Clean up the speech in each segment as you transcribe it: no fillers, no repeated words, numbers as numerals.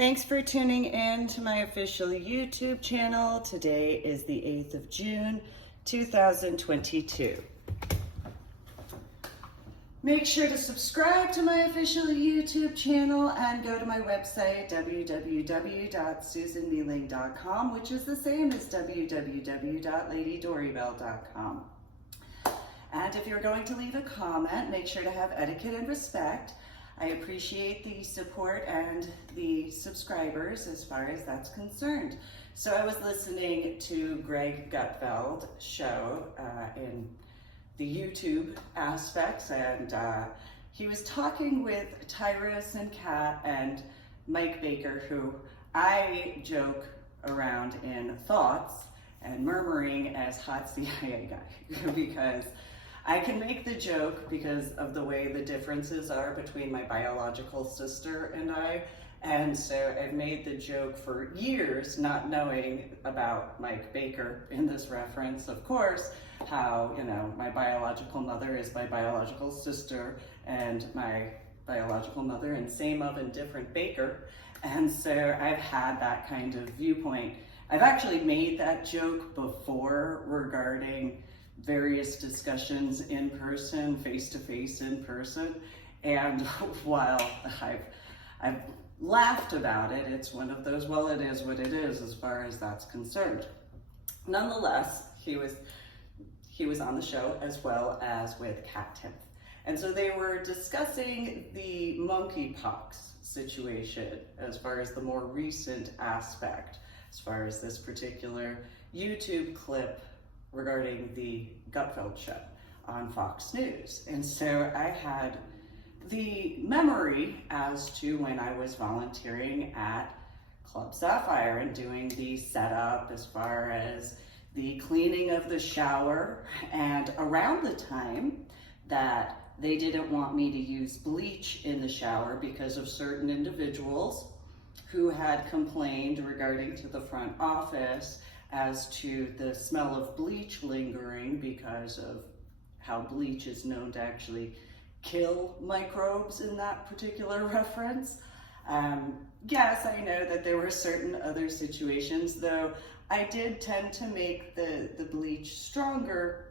Thanks for tuning in to my official YouTube channel. Today is the 8th of June, 2022. Make sure to subscribe to my official YouTube channel and go to my website, www.susanmealing.com, which is the same as www.ladydoribelle.com. And if you're going to leave a comment, make sure to have etiquette and respect. I appreciate the support and the subscribers as far as that's concerned. So I was listening to Greg Gutfeld show in the YouTube aspects, and he was talking with Tyrus and Cat and Mike Baker, who I joke around in thoughts and murmuring as hot CIA guy because I can make the joke because of the way the differences are between my biological sister and I. And so I've made the joke for years, not knowing about Mike Baker in this reference, of course, how, my biological mother is my biological sister and my biological mother, and same oven, different baker. And so I've had that kind of viewpoint. I've actually made that joke before regarding various discussions in person, face-to-face in person, and while I've laughed about it, it's one of those, well, it is what it is as far as that's concerned. Nonetheless, he was on the show as well as with Cat Thimph. And so they were discussing the monkeypox situation as far as the more recent aspect, as far as this particular YouTube clip regarding the Gutfeld show on Fox News. And so I had the memory as to when I was volunteering at Club Sapphire and doing the setup as far as the cleaning of the shower, and around the time that they didn't want me to use bleach in the shower because of certain individuals who had complained regarding to the front office as to the smell of bleach lingering because of how bleach is known to actually kill microbes in that particular reference. Yes, I know that there were certain other situations, though I did tend to make the bleach stronger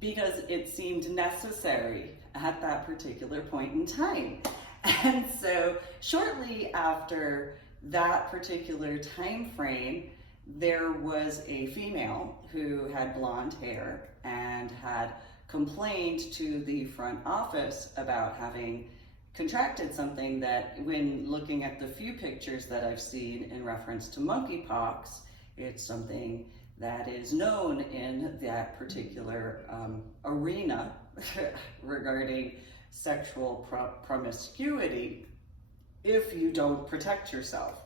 because it seemed necessary at that particular point in time. And so shortly after that particular time frame, there was a female who had blonde hair and had complained to the front office about having contracted something that, when looking at the few pictures that I've seen in reference to monkeypox, it's something that is known in that particular arena regarding sexual promiscuity if you don't protect yourself.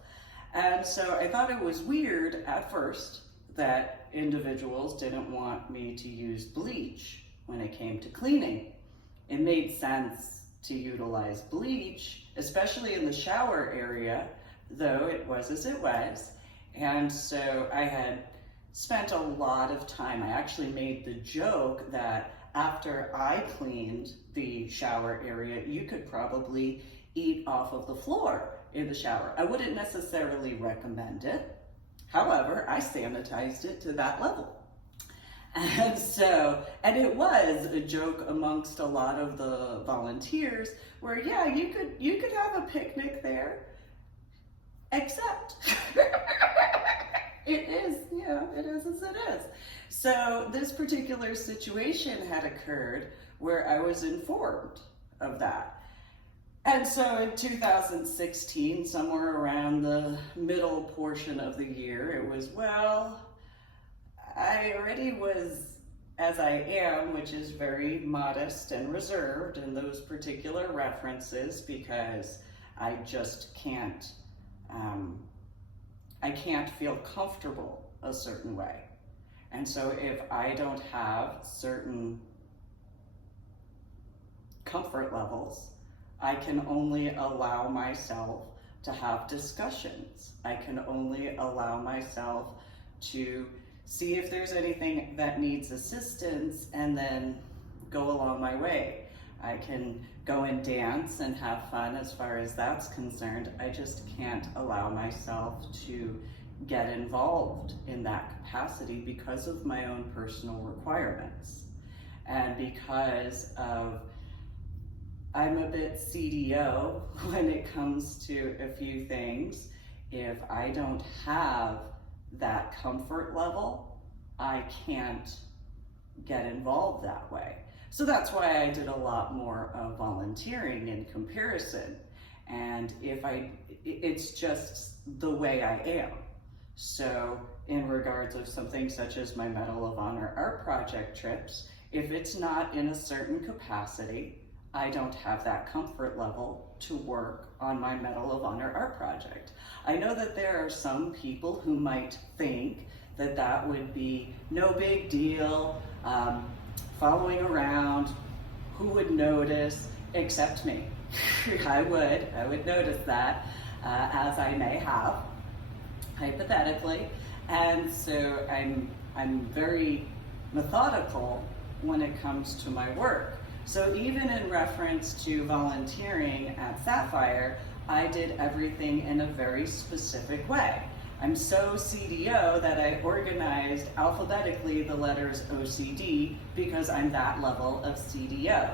And so I thought it was weird at first that individuals didn't want me to use bleach when it came to cleaning. It made sense to utilize bleach, especially in the shower area, though it was as it was. And so I had spent a lot of time. I actually made the joke that after I cleaned the shower area, you could probably eat off of the floor in the shower. I wouldn't necessarily recommend it. However, I sanitized it to that level. And so, and it was a joke amongst a lot of the volunteers where, yeah, you could have a picnic there, except it is as it is. So this particular situation had occurred where I was informed of that. And so in 2016, somewhere around the middle portion of the year, it was, well, I already was, as I am, which is very modest and reserved in those particular references, because I just can't, I can't feel comfortable a certain way. And so if I don't have certain comfort levels, I can only allow myself to have discussions. I can only allow myself to see if there's anything that needs assistance and then go along my way. I can go and dance and have fun as far as that's concerned. I just can't allow myself to get involved in that capacity because of my own personal requirements. And because of, I'm a bit CDO when it comes to a few things. If I don't have that comfort level, I can't get involved that way. So that's why I did a lot more of volunteering in comparison. And it's just the way I am. So in regards of something such as my Medal of Honor art project trips, if it's not in a certain capacity, I don't have that comfort level to work on my Medal of Honor art project. I know that there are some people who might think that that would be no big deal, following around, who would notice except me. I would notice that, as I may have, hypothetically. And so I'm very methodical when it comes to my work. So even in reference to volunteering at Sapphire, I did everything in a very specific way. I'm so CDO that I organized alphabetically the letters OCD because I'm that level of CDO.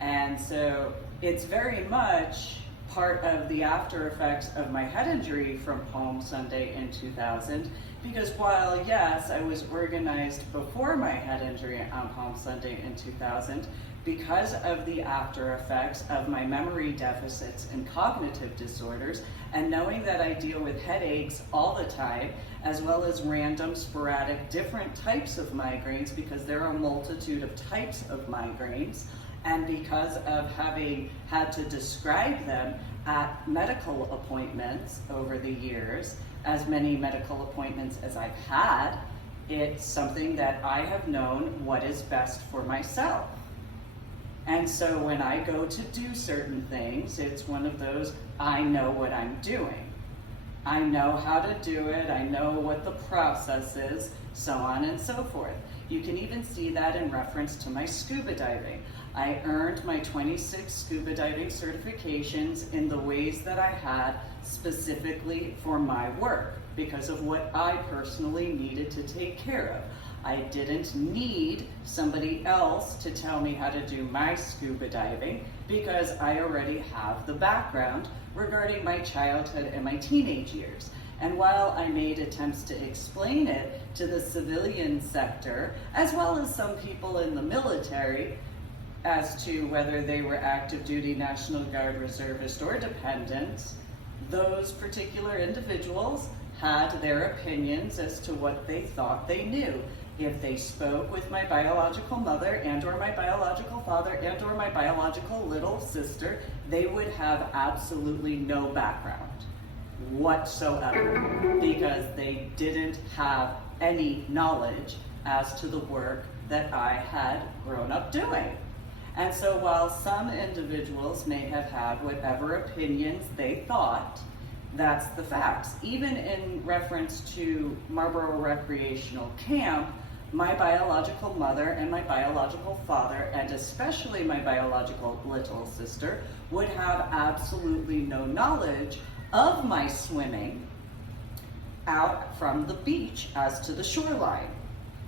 And so it's very much part of the after effects of my head injury from Palm Sunday in 2000, because while yes, I was organized before my head injury on Palm Sunday in 2000, because of the after effects of my memory deficits and cognitive disorders, and knowing that I deal with headaches all the time, as well as random, sporadic, different types of migraines, because there are a multitude of types of migraines, and because of having had to describe them at medical appointments over the years, as many medical appointments as I've had, it's something that I have known what is best for myself. And so when I go to do certain things, it's one of those, I know what I'm doing. I know how to do it, I know what the process is, so on and so forth. You can even see that in reference to my scuba diving. I earned my 26 scuba diving certifications in the ways that I had specifically for my work because of what I personally needed to take care of. I didn't need somebody else to tell me how to do my scuba diving because I already have the background regarding my childhood and my teenage years. And while I made attempts to explain it to the civilian sector, as well as some people in the military, as to whether they were active duty National Guard reservist or dependents, those particular individuals had their opinions as to what they thought they knew. If they spoke with my biological mother and or my biological father and or my biological little sister, they would have absolutely no background whatsoever because they didn't have any knowledge as to the work that I had grown up doing. And so while some individuals may have had whatever opinions they thought, that's the facts. Even in reference to Marlboro Recreational Camp, my biological mother and my biological father, and especially my biological little sister, would have absolutely no knowledge of my swimming out from the beach as to the shoreline.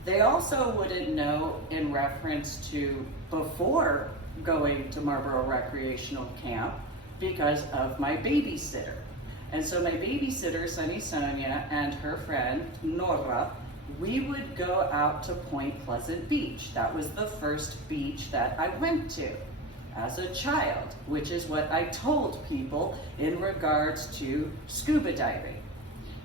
They also wouldn't know in reference to before going to Marlboro Recreational Camp because of my babysitter. And so my babysitter, Sunny Sonia, and her friend, Nora, we would go out to Point Pleasant Beach. That was the first beach that I went to as a child, which is what I told people in regards to scuba diving.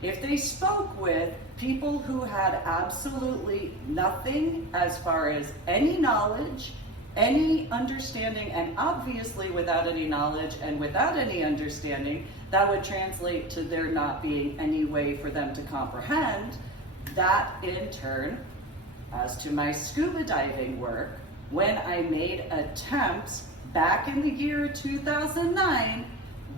If they spoke with people who had absolutely nothing as far as any knowledge, any understanding, and obviously without any knowledge and without any understanding, that would translate to there not being any way for them to comprehend. That in turn, as to my scuba diving work, when I made attempts back in the year 2009,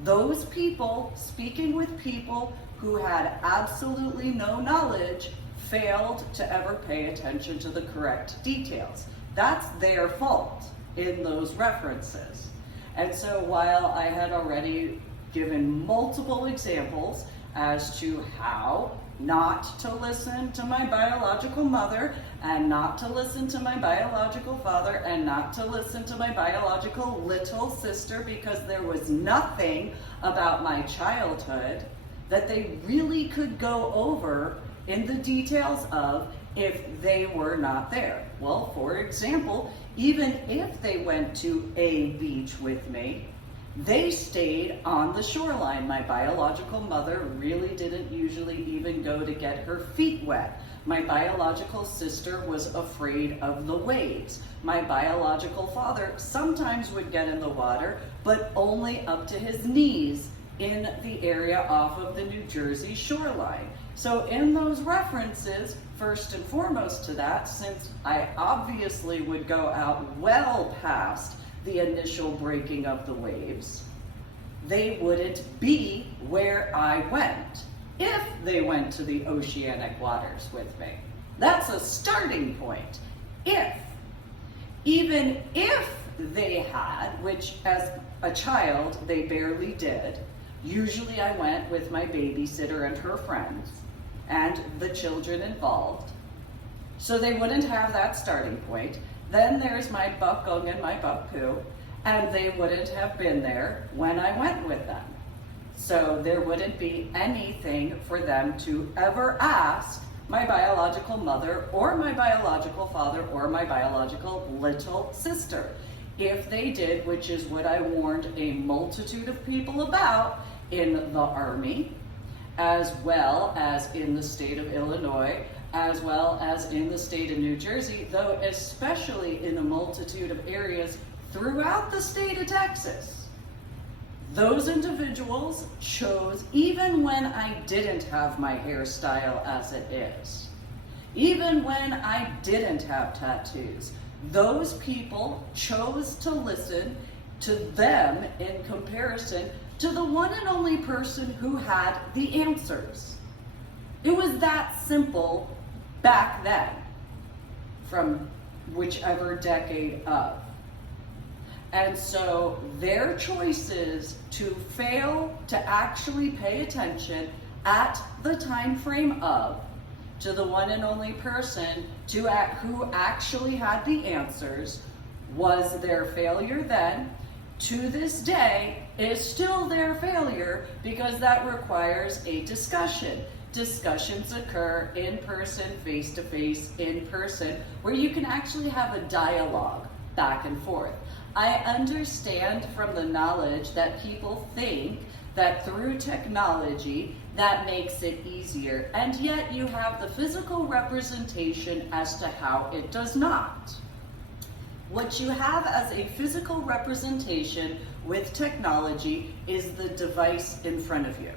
those people, speaking with people who had absolutely no knowledge, failed to ever pay attention to the correct details. That's their fault in those references. And so while I had already given multiple examples as to how not to listen to my biological mother, and not to listen to my biological father, and not to listen to my biological little sister, because there was nothing about my childhood that they really could go over in the details of if they were not there. Well, for example, even if they went to a beach with me, they stayed on the shoreline. My biological mother really didn't usually even go to get her feet wet. My biological sister was afraid of the waves. My biological father sometimes would get in the water, but only up to his knees in the area off of the New Jersey shoreline. So in those references, first and foremost to that, since I obviously would go out well past the initial breaking of the waves, they wouldn't be where I went if they went to the oceanic waters with me. That's a starting point. Even if they had, which as a child they barely did, usually I went with my babysitter and her friends and the children involved, so they wouldn't have that starting point. Then there's my buckung and my buckpoo, and they wouldn't have been there when I went with them. So there wouldn't be anything for them to ever ask my biological mother or my biological father or my biological little sister. If they did, which is what I warned a multitude of people about in the Army, as well as in the state of Illinois, as well as in the state of New Jersey, though especially in a multitude of areas throughout the state of Texas, those individuals chose, even when I didn't have my hairstyle as it is, even when I didn't have tattoos, those people chose to listen to them in comparison to the one and only person who had the answers. It was that simple back then, from whichever decade of. And so their choices to fail to actually pay attention at the time frame of to the one and only person who actually had the answers was their failure then. To this day is still their failure, because that requires a discussion. Discussions occur in person, face to face, in person, where you can actually have a dialogue back and forth. I understand from the knowledge that people think that through technology that makes it easier, and yet you have the physical representation as to how it does not. What you have as a physical representation with technology is the device in front of you.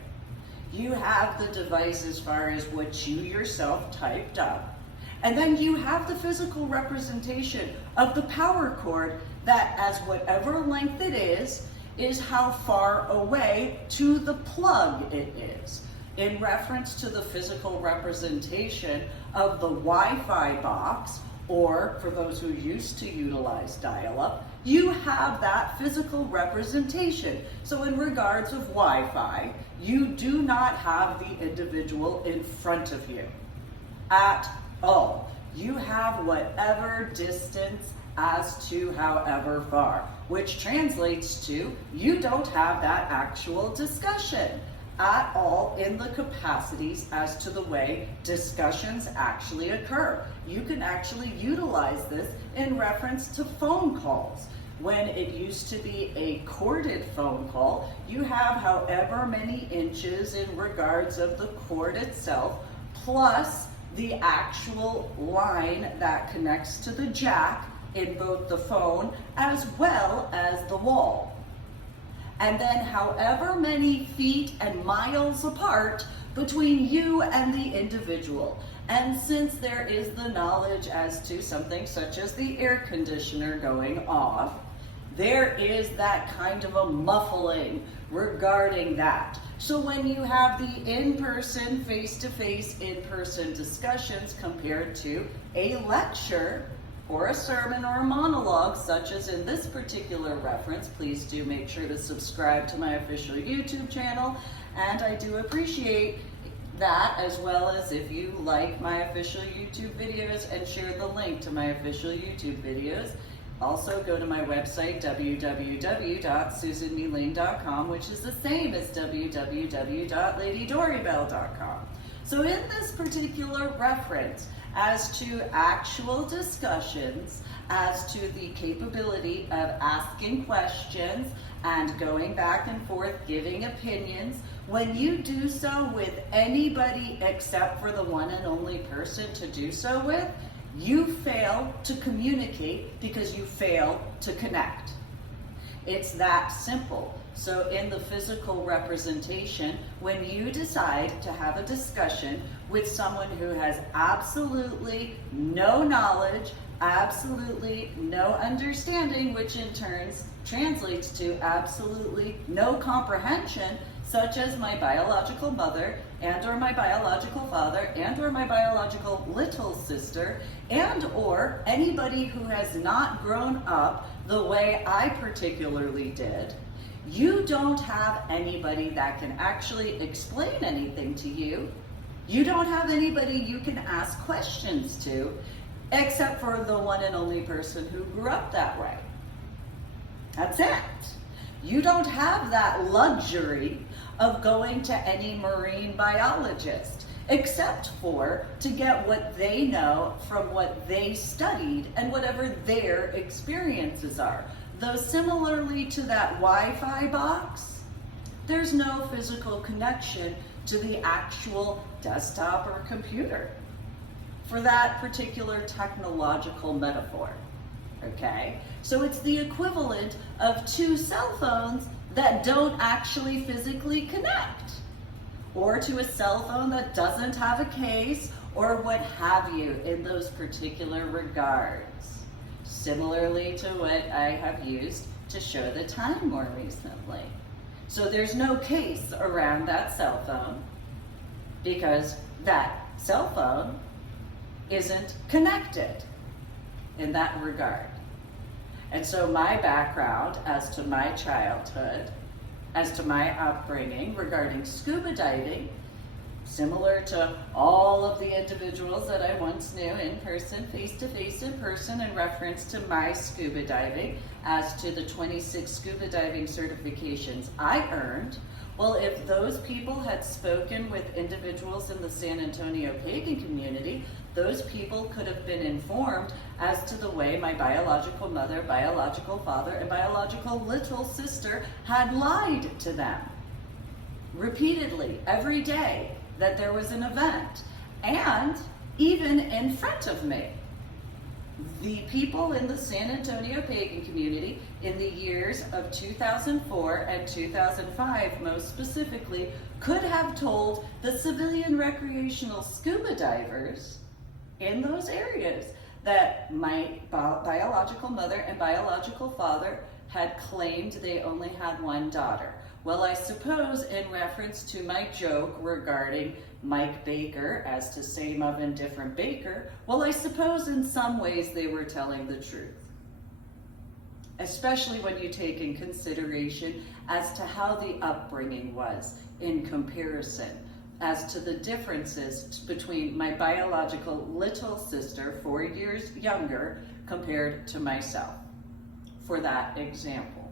You have the device as far as what you yourself typed up. And then you have the physical representation of the power cord that, as whatever length it is how far away to the plug it is. In reference to the physical representation of the Wi-Fi box, or for those who used to utilize dial-up, you have that physical representation. So in regards of Wi-Fi, you do not have the individual in front of you at all. You have whatever distance as to however far, which translates to you don't have that actual discussion at all in the capacities as to the way discussions actually occur. You can actually utilize this in reference to phone calls. When it used to be a corded phone call, you have however many inches in regards of the cord itself, plus the actual line that connects to the jack in both the phone as well as the wall. And then however many feet and miles apart between you and the individual. And since there is the knowledge as to something such as the air conditioner going off, there is that kind of a muffling regarding that. So when you have the in-person, face-to-face, in-person discussions compared to a lecture, or a sermon or a monologue, such as in this particular reference, please do make sure to subscribe to my official YouTube channel. And I do appreciate that, as well as if you like my official YouTube videos and share the link to my official YouTube videos. Also go to my website, www.susanmelane.com, which is the same as www.ladydoribelle.com. So in this particular reference, as to actual discussions, as to the capability of asking questions and going back and forth, giving opinions, when you do so with anybody except for the one and only person to do so with, you fail to communicate because you fail to connect. It's that simple. So in the physical representation, when you decide to have a discussion with someone who has absolutely no knowledge, absolutely no understanding, which in turn translates to absolutely no comprehension, such as my biological mother and or my biological father and or my biological little sister and or anybody who has not grown up the way I particularly did, you don't have anybody that can actually explain anything to you. You don't have anybody you can ask questions to, except for the one and only person who grew up that way. That's it. You don't have that luxury of going to any marine biologist, except for to get what they know from what they studied and whatever their experiences are. Though similarly to that Wi-Fi box, there's no physical connection to the actual desktop or computer for that particular technological metaphor, okay? So it's the equivalent of two cell phones that don't actually physically connect, or to a cell phone that doesn't have a case, or what have you in those particular regards. Similarly to what I have used to show the time more recently. So there's no case around that cell phone because that cell phone isn't connected in that regard. And so my background as to my childhood, as to my upbringing regarding scuba diving, similar to all of the individuals that I once knew in person, face-to-face in person, in reference to my scuba diving, as to the 26 scuba diving certifications I earned. Well, if those people had spoken with individuals in the San Antonio pagan community, those people could have been informed as to the way my biological mother, biological father, and biological little sister had lied to them repeatedly, every day, that there was an event, and even in front of me. The people in the San Antonio pagan community in the years of 2004 and 2005, most specifically, could have told the civilian recreational scuba divers in those areas that my biological mother and biological father had claimed they only had one daughter. Well, I suppose in reference to my joke regarding Mike Baker as to same oven, different baker, well, I suppose in some ways they were telling the truth. Especially when you take in consideration as to how the upbringing was in comparison, as to the differences between my biological little sister, 4 years younger, compared to myself, for that example.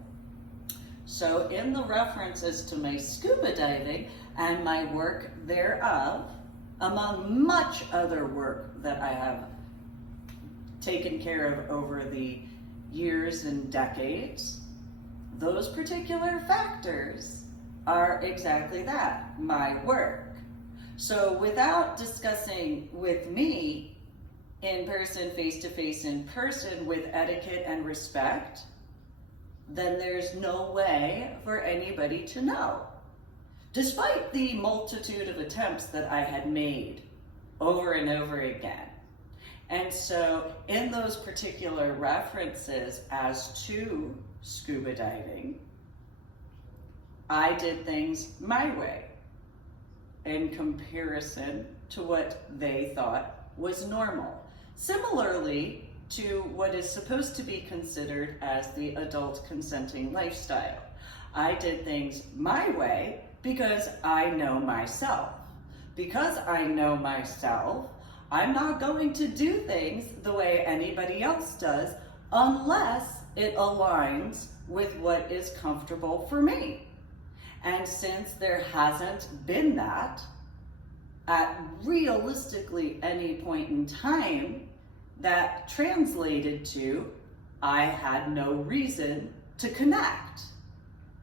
So in the references to my scuba diving and my work thereof, among much other work that I have taken care of over the years and decades, those particular factors are exactly that, my work. So without discussing with me in person, face-to-face in person, with etiquette and respect, then there's no way for anybody to know. Despite the multitude of attempts that I had made over and over again. And so in those particular references as to scuba diving, I did things my way in comparison to what they thought was normal. Similarly to what is supposed to be considered as the adult consenting lifestyle. I did things my way because I know myself. Because I know myself, I'm not going to do things the way anybody else does unless it aligns with what is comfortable for me. And since there hasn't been that at realistically any point in time, that translated to I had no reason to connect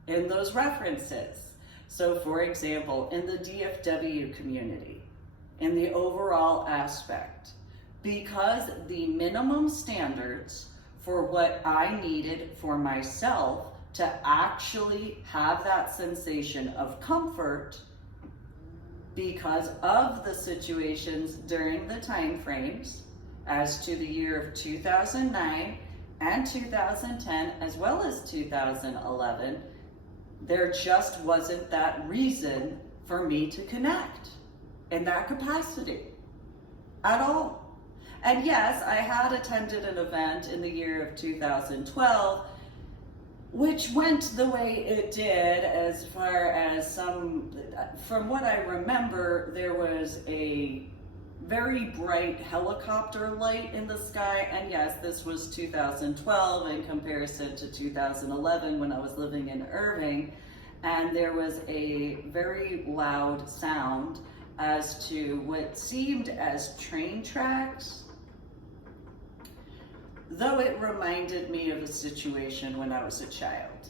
in those references. So for example, in the DFW community, in the overall aspect, because the minimum standards for what I needed for myself to actually have that sensation of comfort because of the situations during the time frames as to the year of 2009 and 2010 as well as 2011, there just wasn't that reason for me to connect in that capacity at all. And yes, I had attended an event in the year of 2012 which went the way it did, as far as from what I remember, there was a very bright helicopter light in the sky, and yes, this was 2012 in comparison to 2011 when I was living in Irving, and there was a very loud sound as to what seemed as train tracks, though it reminded me of a situation when I was a child,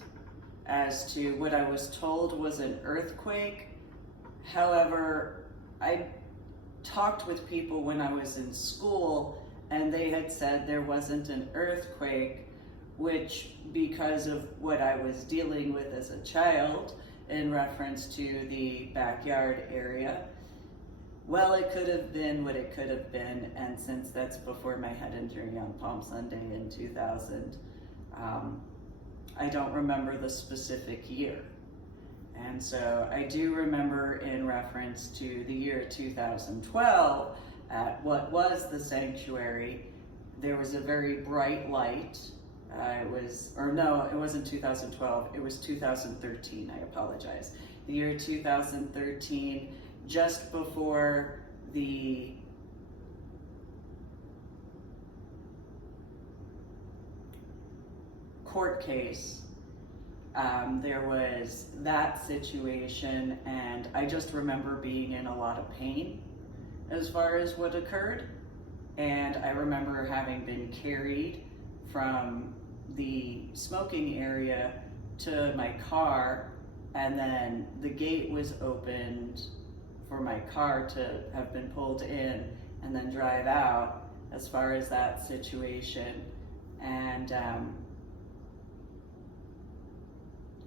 as to what I was told was an earthquake. However, I talked with people when I was in school and they had said there wasn't an earthquake, which, because of what I was dealing with as a child in reference to the backyard area, well, it could have been what it could have been, and since that's before my head injury on Palm Sunday in 2000, I don't remember the specific year. And so I do remember in reference to the year 2012, at what was the sanctuary, there was a very bright light. It wasn't 2012, it was 2013, I apologize. The year 2013, just before the court case, there was that situation, and I just remember being in a lot of pain as far as what occurred. And I remember having been carried from the smoking area to my car, and then the gate was opened for my car to have been pulled in and then drive out as far as that situation.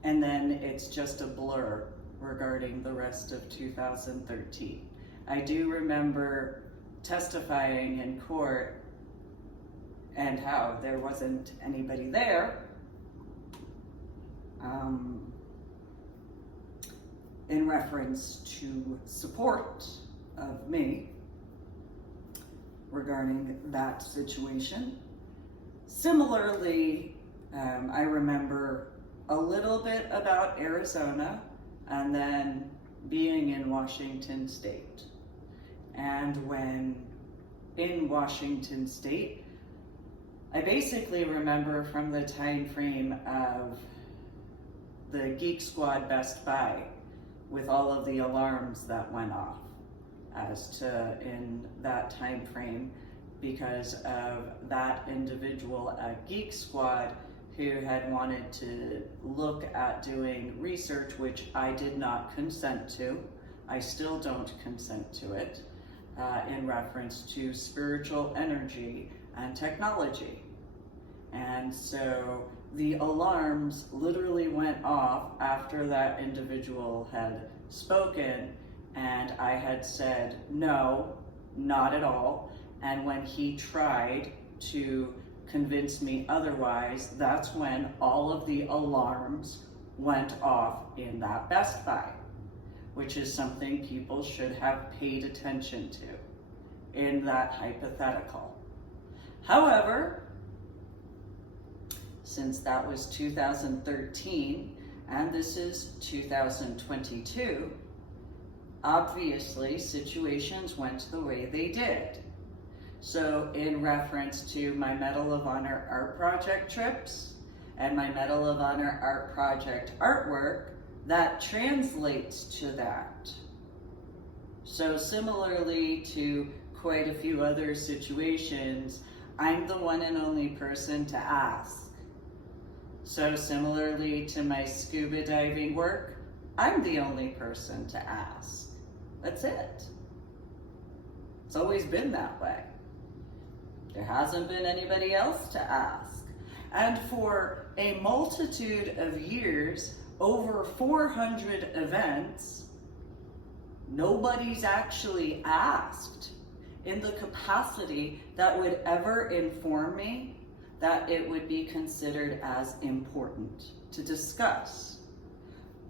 And then it's just a blur regarding the rest of 2013. I do remember testifying in court and how there wasn't anybody there in reference to support of me regarding that situation. Similarly, I remember a little bit about Arizona and then being in Washington State. And when in Washington State, I basically remember from the time frame of the Geek Squad Best Buy with all of the alarms that went off as to in that time frame because of that individual at Geek Squad who had wanted to look at doing research, which I did not consent to. I still don't consent to it, in reference to spiritual energy and technology. And so the alarms literally went off after that individual had spoken, and I had said, no, not at all. And when he tried to convince me otherwise, that's when all of the alarms went off in that Best Buy, which is something people should have paid attention to in that hypothetical. However, since that was 2013 and this is 2022, obviously situations went the way they did. So in reference to my Medal of Honor art project trips and my Medal of Honor art project artwork, that translates to that. So similarly to quite a few other situations, I'm the one and only person to ask. So similarly to my scuba diving work, I'm the only person to ask. That's it. It's always been that way. There hasn't been anybody else to ask. And for a multitude of years, over 400 events, nobody's actually asked in the capacity that would ever inform me that it would be considered as important to discuss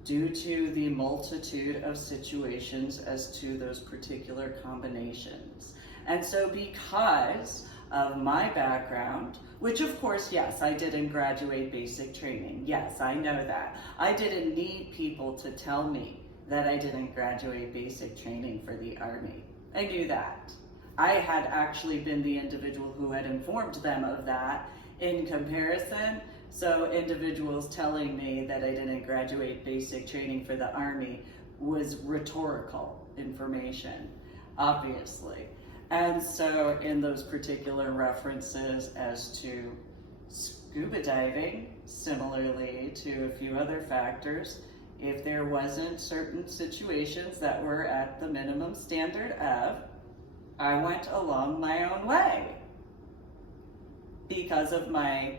due to the multitude of situations as to those particular combinations. And so because of my background, which of course, yes, I didn't graduate basic training. Yes, I know that. I didn't need people to tell me that I didn't graduate basic training for the Army. I knew that. I had actually been the individual who had informed them of that in comparison. So individuals telling me that I didn't graduate basic training for the Army was rhetorical information, obviously. And so in those particular references as to scuba diving, similarly to a few other factors, if there wasn't certain situations that were at the minimum standard of, I went along my own way because of my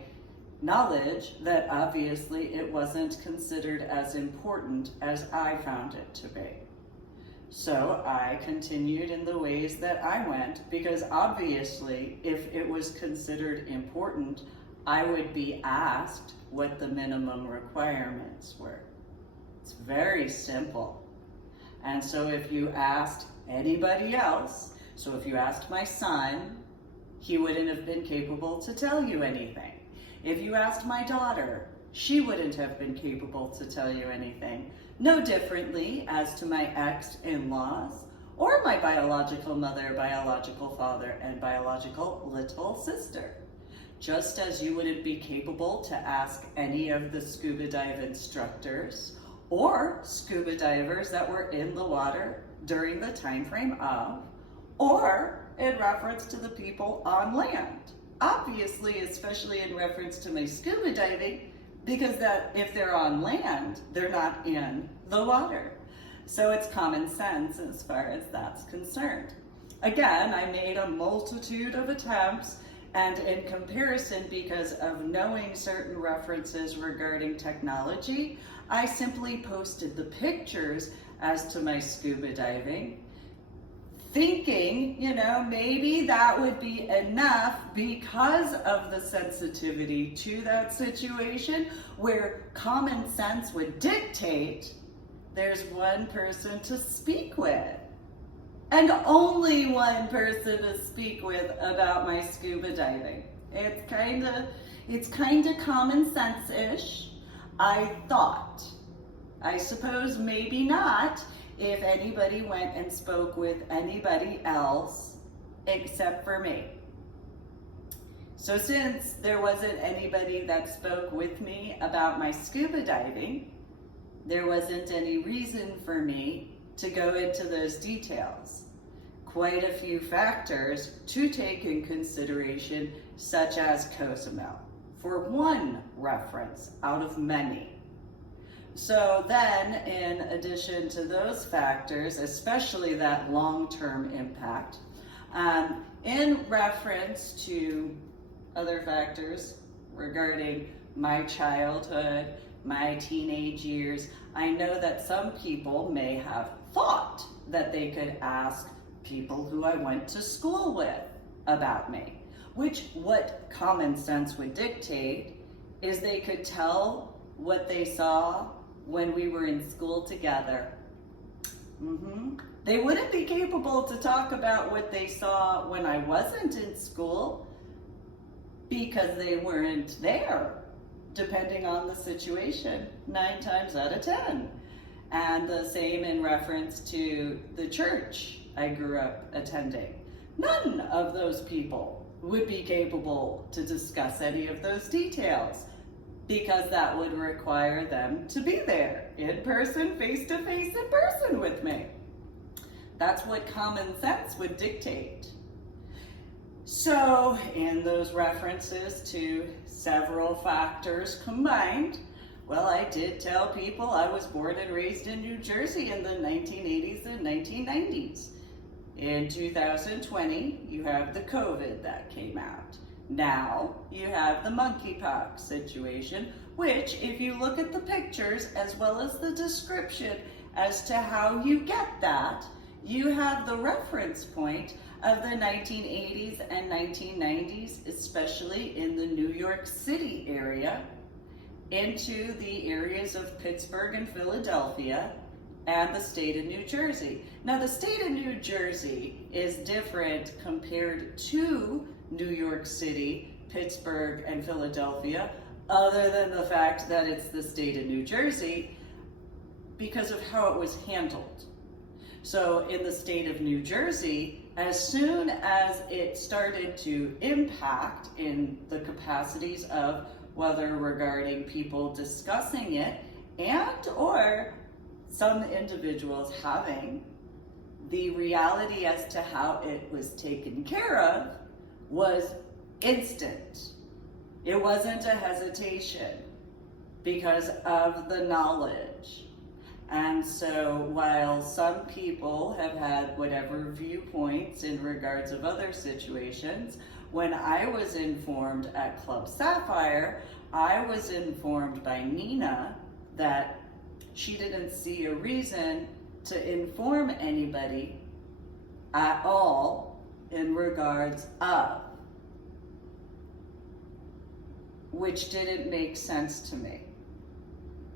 knowledge that obviously it wasn't considered as important as I found it to be. So I continued in the ways that I went because obviously if it was considered important, I would be asked what the minimum requirements were. It's very simple. And so if you asked anybody else, so if you asked my son, he wouldn't have been capable to tell you anything. If you asked my daughter, she wouldn't have been capable to tell you anything. No differently as to my ex-in-laws or my biological mother, biological father, and biological little sister. Just as you wouldn't be capable to ask any of the scuba dive instructors or scuba divers that were in the water during the time frame of, or in reference to the people on land. Obviously, especially in reference to my scuba diving, because that if they're on land, they're not in the water. So it's common sense as far as that's concerned. Again, I made a multitude of attempts, and in comparison, because of knowing certain references regarding technology, I simply posted the pictures as to my scuba diving, thinking, maybe that would be enough because of the sensitivity to that situation where common sense would dictate there's one person to speak with and only one person to speak with about my scuba diving. It's kind of common sense-ish. I thought. I suppose maybe not if anybody went and spoke with anybody else except for me. So since there wasn't anybody that spoke with me about my scuba diving, there wasn't any reason for me to go into those details. Quite a few factors to take in consideration, such as Cozumel, for one reference out of many. So then, in addition to those factors, especially that long-term impact, in reference to other factors regarding my childhood, my teenage years, I know that some people may have thought that they could ask people who I went to school with about me, which what common sense would dictate is they could tell what they saw when we were in school together. They wouldn't be capable to talk about what they saw when I wasn't in school because they weren't there depending on the situation, 9 times out of 10. And the same in reference to the church I grew up attending. None of those people would be capable to discuss any of those details, because that would require them to be there in person, face to face in person with me. That's what common sense would dictate. So in those references to several factors combined, well, I did tell people I was born and raised in New Jersey in the 1980s and 1990s. In 2020, you have the COVID that came out. Now you have the monkeypox situation, which, if you look at the pictures as well as the description as to how you get that, you have the reference point of the 1980s and 1990s, especially in the New York City area, into the areas of Pittsburgh and Philadelphia, and the state of New Jersey. Now, the state of New Jersey is different compared to New York City, Pittsburgh, and Philadelphia, other than the fact that it's the state of New Jersey because of how it was handled. So in the state of New Jersey, as soon as it started to impact in the capacities of whether regarding people discussing it and or some individuals having the reality as to how it was taken care of was instant. It wasn't a hesitation because of the knowledge. And so while some people have had whatever viewpoints in regards of other situations, when I was informed at Club Sapphire, I was informed by Nina that she didn't see a reason to inform anybody at all in regards of, which didn't make sense to me,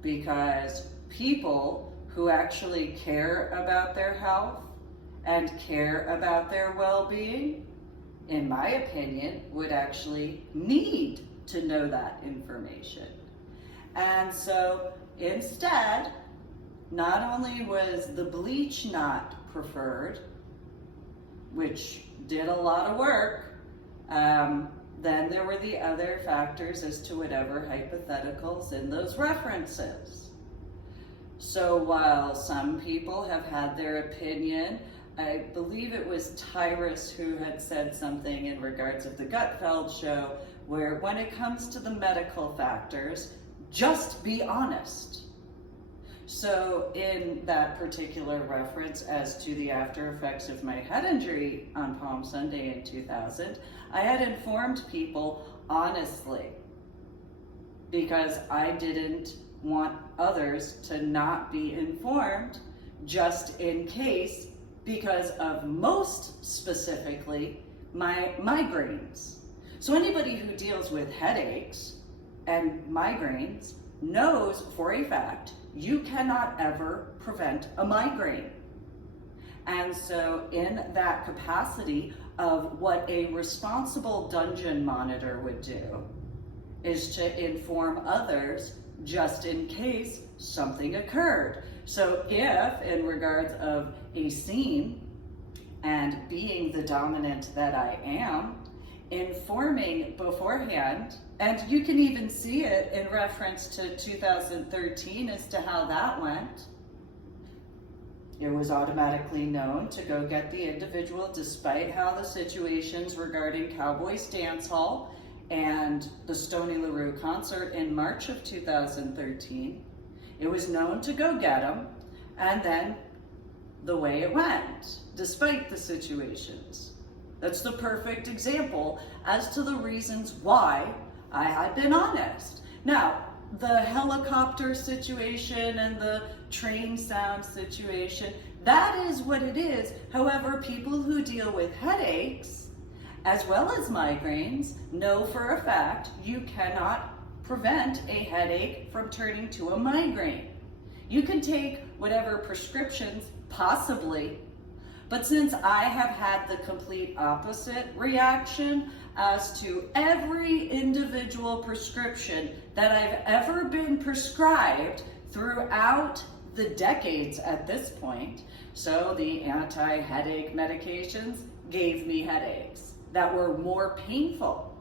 because people who actually care about their health and care about their well-being, in my opinion, would actually need to know that information. And so instead, not only was the bleach not preferred, which did a lot of work, then there were the other factors as to whatever hypotheticals in those references. So while some people have had their opinion, I believe it was Tyrus who had said something in regards of the Gutfeld show, where when it comes to the medical factors, just be honest. So in that particular reference as to the after effects of my head injury on Palm Sunday in 2000, I had informed people honestly, because I didn't want others to not be informed just in case, because of most specifically my migraines. So anybody who deals with headaches and migraines knows for a fact you cannot ever prevent a migraine. And so in that capacity of what a responsible dungeon monitor would do is to inform others just in case something occurred. So if, in regards of a scene and being the dominant that I am, informing beforehand, and you can even see it in reference to 2013 as to how that went. It was automatically known to go get the individual, despite how the situations regarding Cowboys Dance Hall and the Stoney LaRue concert in March of 2013, it was known to go get them, and then the way it went, despite the situations. That's the perfect example as to the reasons why I had been honest. Now, the helicopter situation and the train sound situation, that is what it is. However, people who deal with headaches, as well as migraines, know for a fact you cannot prevent a headache from turning to a migraine. You can take whatever prescriptions, possibly, but since I have had the complete opposite reaction as to every individual prescription that I've ever been prescribed throughout the decades at this point. So the anti-headache medications gave me headaches that were more painful.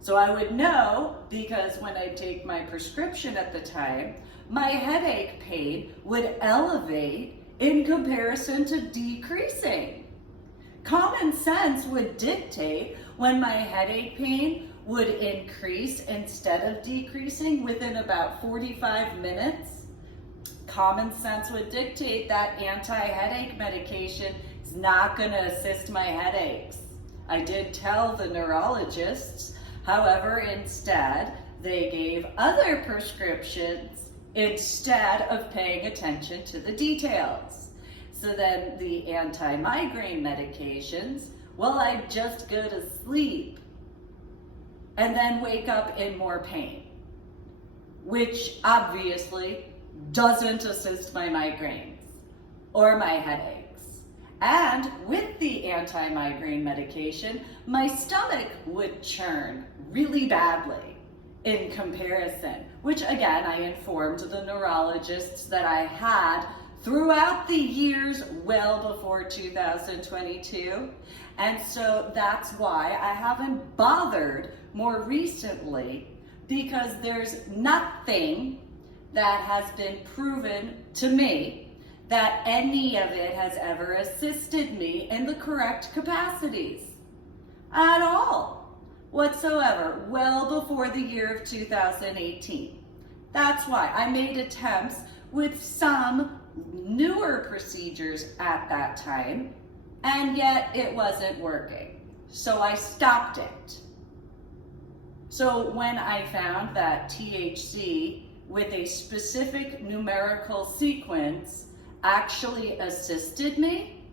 So I would know, because when I take my prescription at the time, my headache pain would elevate in comparison to decreasing. Common sense would dictate when my headache pain would increase instead of decreasing within about 45 minutes. Common sense would dictate that anti-headache medication is not going to assist my headaches. I did tell the neurologists, however, instead, they gave other prescriptions instead of paying attention to the details. So then the anti-migraine medications, well, I'd just go to sleep and then wake up in more pain, which obviously doesn't assist my migraines or my headaches. And with the anti-migraine medication, my stomach would churn really badly in comparison, which again, I informed the neurologists that I had throughout the years well before 2022. And so that's why I haven't bothered more recently, because there's nothing that has been proven to me that any of it has ever assisted me in the correct capacities at all whatsoever, well before the year of 2018. That's why I made attempts with some newer procedures at that time, and yet it wasn't working. So I stopped it. So when I found that THC with a specific numerical sequence actually assisted me,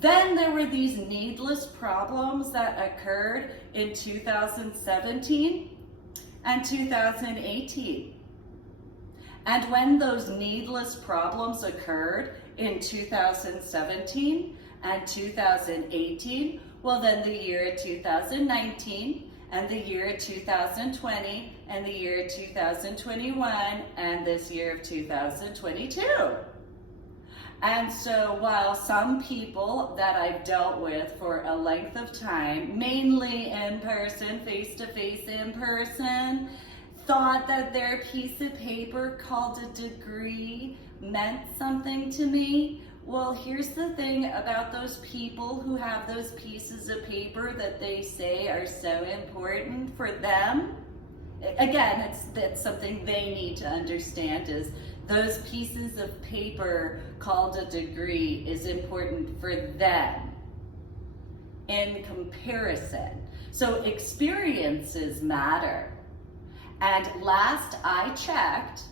then there were these needless problems that occurred in 2017 and 2018. And when those needless problems occurred in 2017 and 2018, well, then the year 2019 and the year 2020 and the year 2021 and this year of 2022. And so while some people that I've dealt with for a length of time, mainly in person, face-to-face in person, thought that their piece of paper called a degree meant something to me, well, here's the thing about those people who have those pieces of paper that they say are so important for them. Again, that's something they need to understand, is those pieces of paper called a degree is important for them in comparison. So experiences matter. And last I checked,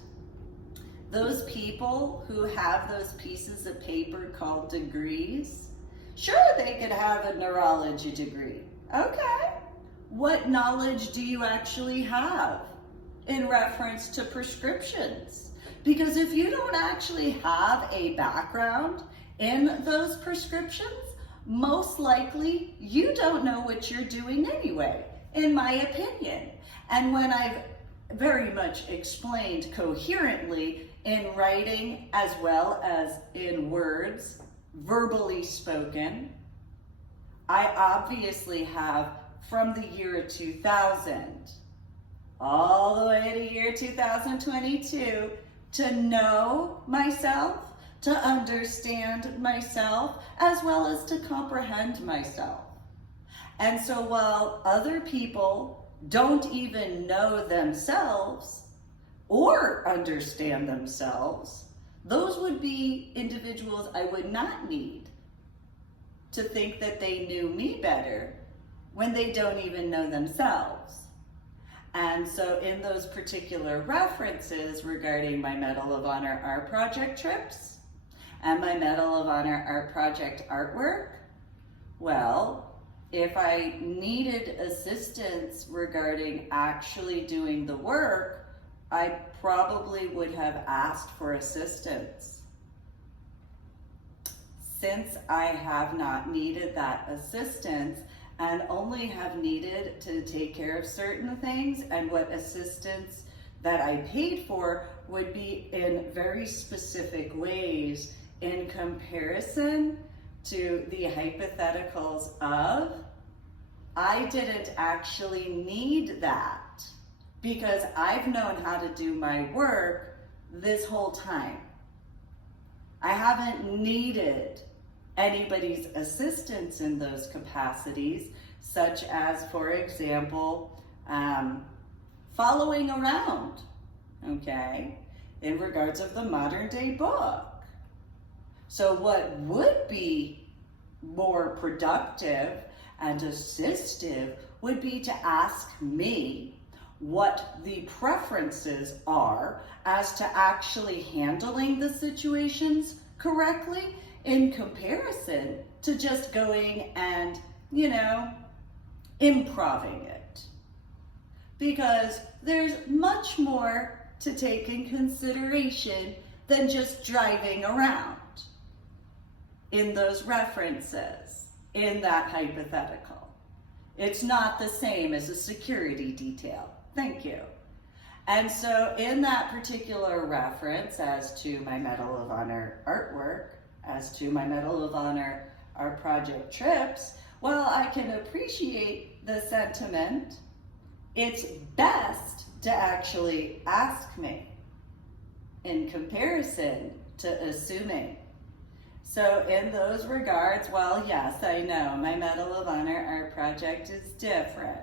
those people who have those pieces of paper called degrees, sure, they could have a neurology degree. Okay. What knowledge do you actually have in reference to prescriptions? Because if you don't actually have a background in those prescriptions, most likely you don't know what you're doing anyway, in my opinion. And when I've very much explained coherently in writing as well as in words, verbally spoken, I obviously have from the year 2000 all the way to year 2022 to know myself, to understand myself, as well as to comprehend myself. And so while other people don't even know themselves or understand themselves, those would be individuals I would not need to think that they knew me better when they don't even know themselves. And so in those particular references regarding my Medal of Honor Art Project trips and my Medal of Honor Art Project artwork, well, if I needed assistance regarding actually doing the work, I probably would have asked for assistance. Since I have not needed that assistance, and only have needed to take care of certain things, and what assistance that I paid for would be in very specific ways in comparison to the hypotheticals of, I didn't actually need that because I've known how to do my work this whole time. I haven't needed anybody's assistance in those capacities, such as, for example, following around, okay, in regards of the modern day book. So what would be more productive and assistive would be to ask me what the preferences are as to actually handling the situations correctly in comparison to just going and, improving it. Because there's much more to take in consideration than just driving around in those references, in that hypothetical. It's not the same as a security detail. Thank you. And so in that particular reference as to my Medal of Honor artwork, as to my Medal of Honor art project trips, while I can appreciate the sentiment, it's best to actually ask me in comparison to assuming. So in those regards, while yes, I know my Medal of Honor art project is different.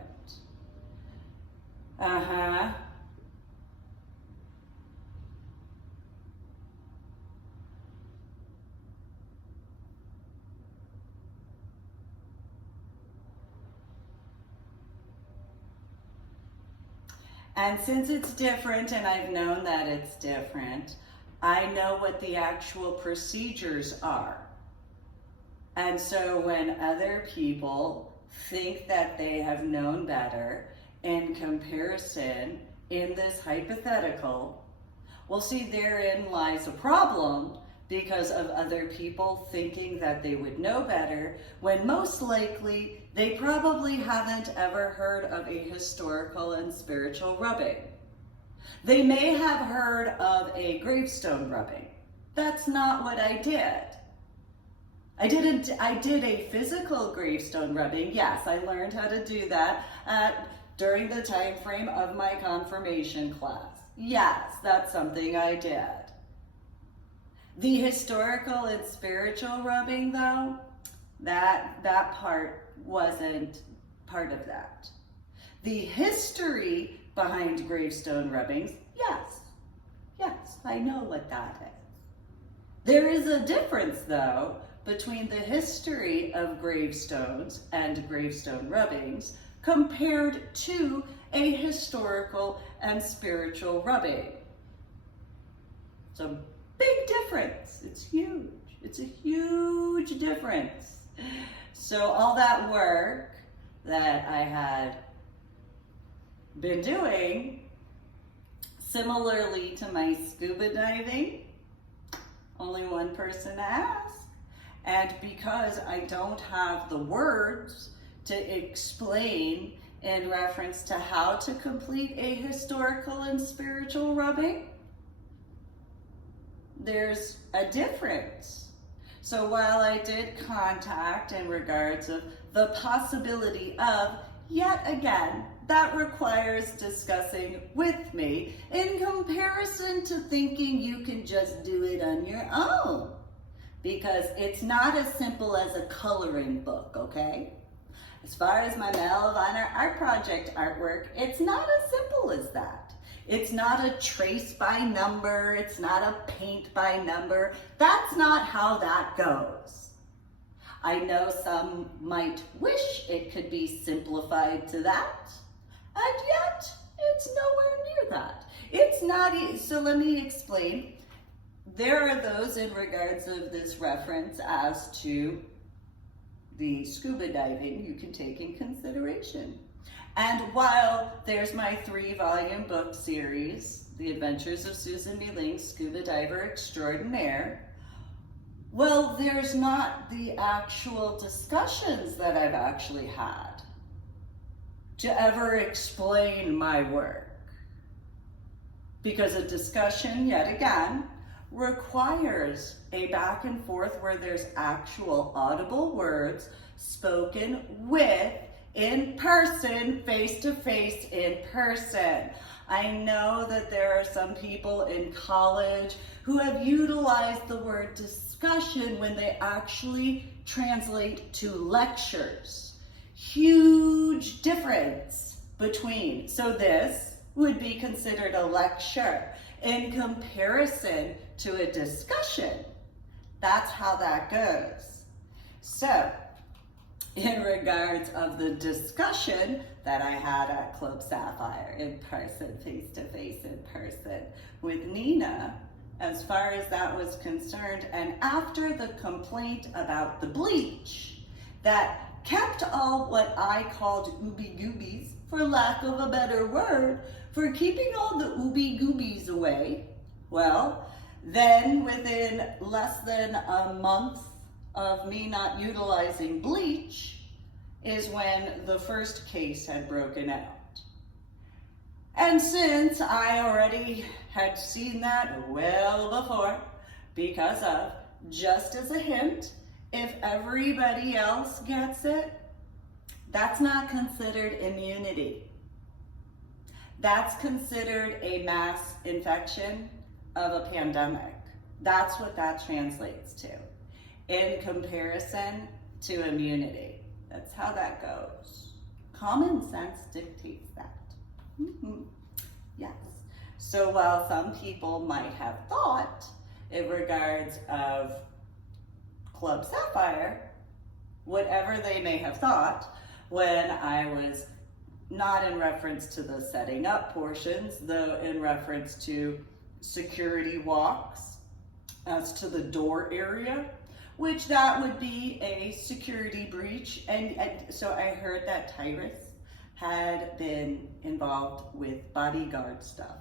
And since it's different, and I've known that it's different, I know what the actual procedures are. And so when other people think that they have known better in comparison in this hypothetical, well, see, therein lies a problem because of other people thinking that they would know better, when most likely they probably haven't ever heard of a historical and spiritual rubbing. They may have heard of a gravestone rubbing. That's not what I did. I did a physical gravestone rubbing. Yes, I learned how to do that during the time frame of my confirmation class. Yes, that's something I did. The historical and spiritual rubbing, though, that part wasn't part of that. The history behind gravestone rubbings, yes, I know what that is. There is a difference, though, between the history of gravestones and gravestone rubbings compared to a historical and spiritual rubbing. It's a big difference. It's huge. It's a huge difference. So all that work that I had been doing, similarly to my scuba diving, only one person asked. And because I don't have the words to explain in reference to how to complete a historical and spiritual rubbing, there's a difference. So while I did contact in regards of the possibility of, yet again, that requires discussing with me in comparison to thinking you can just do it on your own. Because it's not as simple as a coloring book, okay? As far as my Medal of Honor art project artwork, it's not as simple as that. It's not a trace by number, it's not a paint by number. That's not how that goes. I know some might wish it could be simplified to that, and yet it's nowhere near that. It's not, so let me explain. There are those in regards of this reference as to the scuba diving you can take in consideration. And while there's my 3-volume book series, The Adventures of Susan B. Ling's Scuba Diver Extraordinaire, Well, there's not the actual discussions that I've actually had to ever explain my work. Because a discussion, yet again, requires a back and forth where there's actual audible words spoken with, in person, face to face, in person. I know that there are some people in college who have utilized the word discussion when they actually translate to lectures. Huge difference between. So this would be considered a lecture in comparison to a discussion. That's how that goes. So, in regards of the discussion that I had at Club Sapphire, in person, face-to-face in person with Nina, as far as that was concerned, and after the complaint about the bleach that kept all what I called ooby-goobies, for lack of a better word, for keeping all the ooby-goobies away, well, then within less than a month of me not utilizing bleach is when the first case had broken out. And since I already had seen that well before, because of, just as a hint, if everybody else gets it, that's not considered immunity. That's considered a mass infection of a pandemic. That's what that translates to, in comparison to immunity. That's how that goes. Common sense dictates that. Yes. So while some people might have thought in regards of Club Sapphire, whatever they may have thought when I was not in reference to the setting up portions, though in reference to security walks as to the door area, which that would be a security breach. And so I heard that Tyrus had been involved with bodyguard stuff.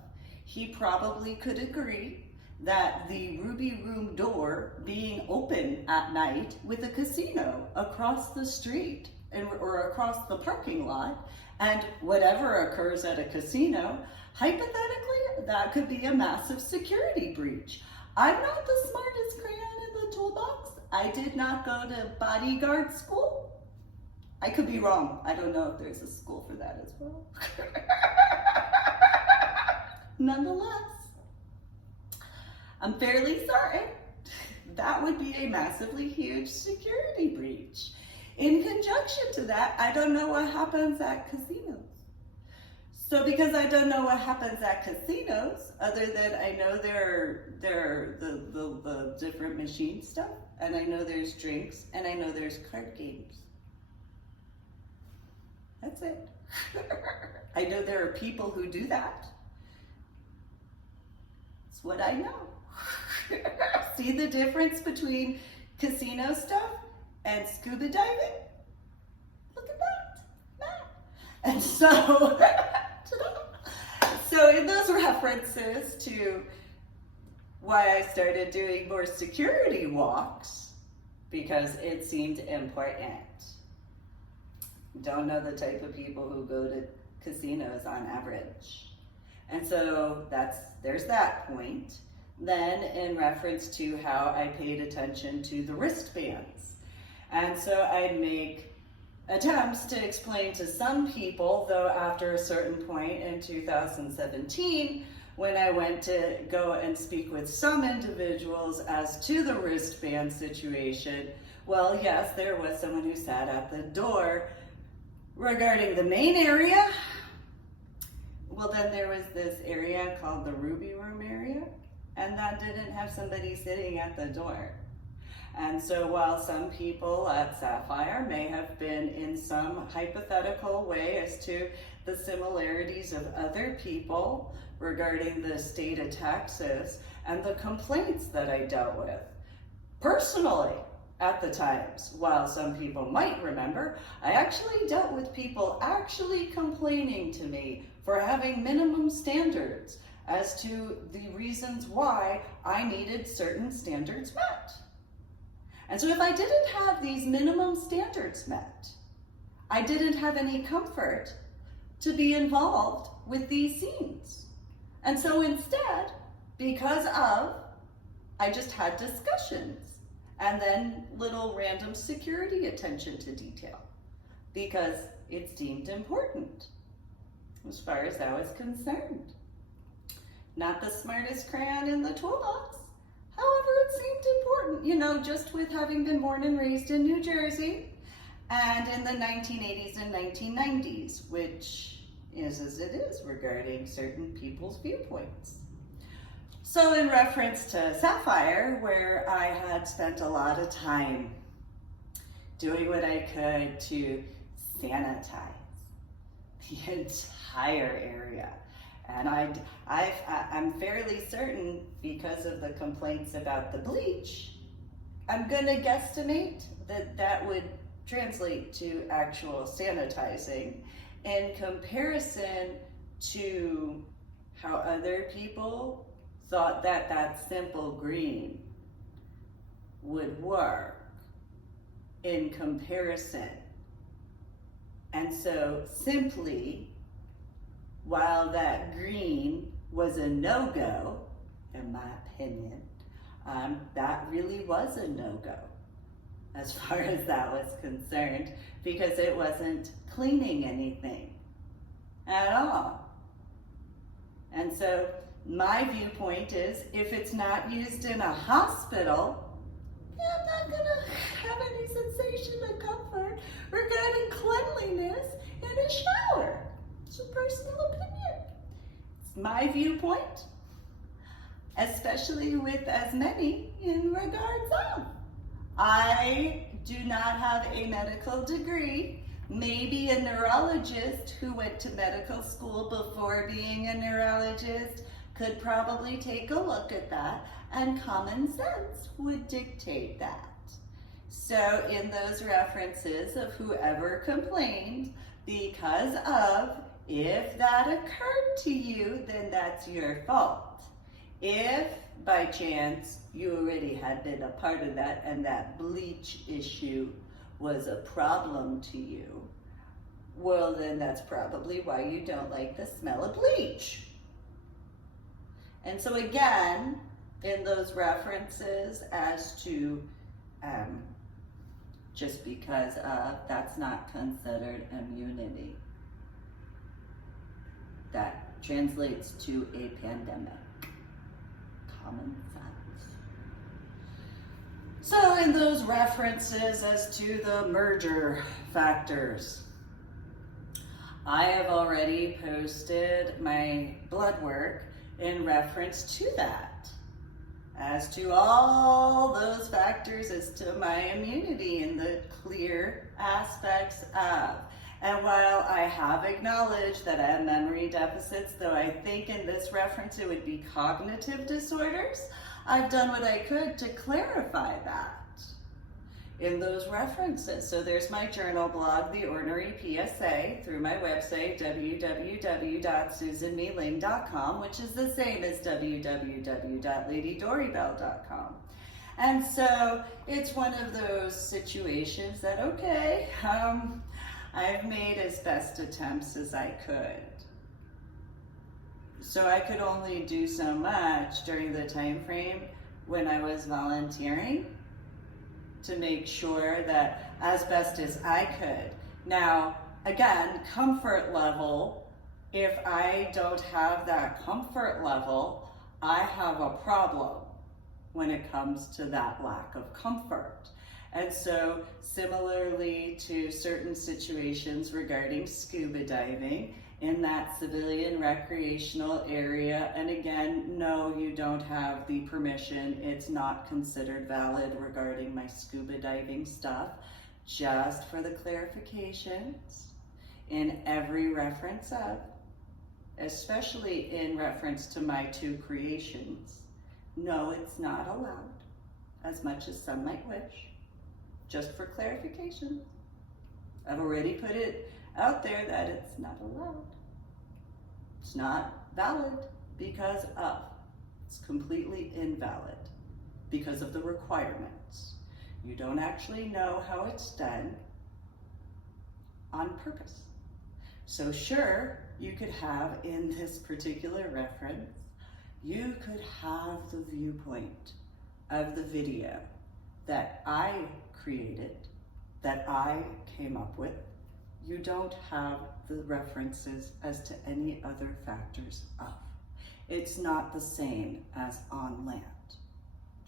He probably could agree that the Ruby Room door being open at night with a casino across the street or across the parking lot, and whatever occurs at a casino, hypothetically, that could be a massive security breach. I'm not the smartest crayon in the toolbox. I did not go to bodyguard school. I could be wrong. I don't know if there's a school for that as well. Nonetheless, I'm fairly certain that would be a massively huge security breach. In conjunction to that, I don't know what happens at casinos. So because I don't know what happens at casinos, other than I know there are the different machine stuff, and I know there's drinks, and I know there's card games. That's it. I know there are people who do that. It's what I know. See the difference between casino stuff and scuba diving? Look at that. And so, so in those references to why I started doing more security walks, because it seemed important. Don't know the type of people who go to casinos on average. And so there's that point. Then in reference to how I paid attention to the wristbands. And so I'd make attempts to explain to some people, though after a certain point in 2017, when I went to go and speak with some individuals as to the wristband situation, well, yes, there was someone who sat at the door regarding the main area. Well, then there was this area called the Ruby Room area, and that didn't have somebody sitting at the door. And so while some people at Sapphire may have been in some hypothetical way as to the similarities of other people regarding the state of Texas and the complaints that I dealt with personally at the times, while some people might remember, I actually dealt with people actually complaining to me for having minimum standards as to the reasons why I needed certain standards met. And so if I didn't have these minimum standards met, I didn't have any comfort to be involved with these scenes. And so instead, because of, I just had discussions and then little random security attention to detail because it's deemed important as far as I was concerned. Not the smartest crayon in the toolbox. However, it seemed important, you know, just with having been born and raised in New Jersey and in the 1980s and 1990s, which is as it is regarding certain people's viewpoints. So in reference to Sapphire, where I had spent a lot of time doing what I could to sanitize the entire area. And I'm fairly certain, because of the complaints about the bleach, I'm gonna guesstimate that that would translate to actual sanitizing in comparison to how other people thought that that simple green would work in comparison. And so simply, while that green was a no-go, in my opinion, that really was a no-go as far as that was concerned, because it wasn't cleaning anything at all. And so my viewpoint is, if it's not used in a hospital, I'm not gonna have any sensation of comfort regarding cleanliness in a shower. It's a personal opinion. It's my viewpoint, especially with as many in regards of. I do not have a medical degree. Maybe a neurologist who went to medical school before being a neurologist could probably take a look at that, and common sense would dictate that. So in those references of whoever complained, because of, if that occurred to you, then that's your fault. If by chance you already had been a part of that and that bleach issue was a problem to you, well then that's probably why you don't like the smell of bleach. And so again, in those references as to just because of, that's not considered immunity. That translates to a pandemic. Common sense. So in those references as to the merger factors, I have already posted my blood work in reference to that, as to all those factors as to my immunity and the clear aspects of. And while I have acknowledged that I have memory deficits, though I think in this reference it would be cognitive disorders, I've done what I could to clarify that in those references. So there's my journal blog, The Ornery PSA, through my website, www.susanmeeling.com, which is the same as www.ladydorybell.com. And so it's one of those situations that, okay, I've made as best attempts as I could. So I could only do so much during the time frame when I was volunteering to make sure that as best as I could. Now, again, comfort level, if I don't have that comfort level, I have a problem when it comes to that lack of comfort. And so similarly to certain situations regarding scuba diving in that civilian recreational area, and again, no, you don't have the permission, it's not considered valid regarding my scuba diving stuff, just for the clarifications in every reference of, especially in reference to my two creations. No, it's not allowed, as much as some might wish, just for clarification. I've already put it out there that it's not allowed. It's not valid because of, it's completely invalid because of the requirements. You don't actually know how it's done on purpose. So sure, you could have in this particular reference, you could have the viewpoint of the video that I created, that I came up with. You don't have the references as to any other factors of. It's not the same as on land,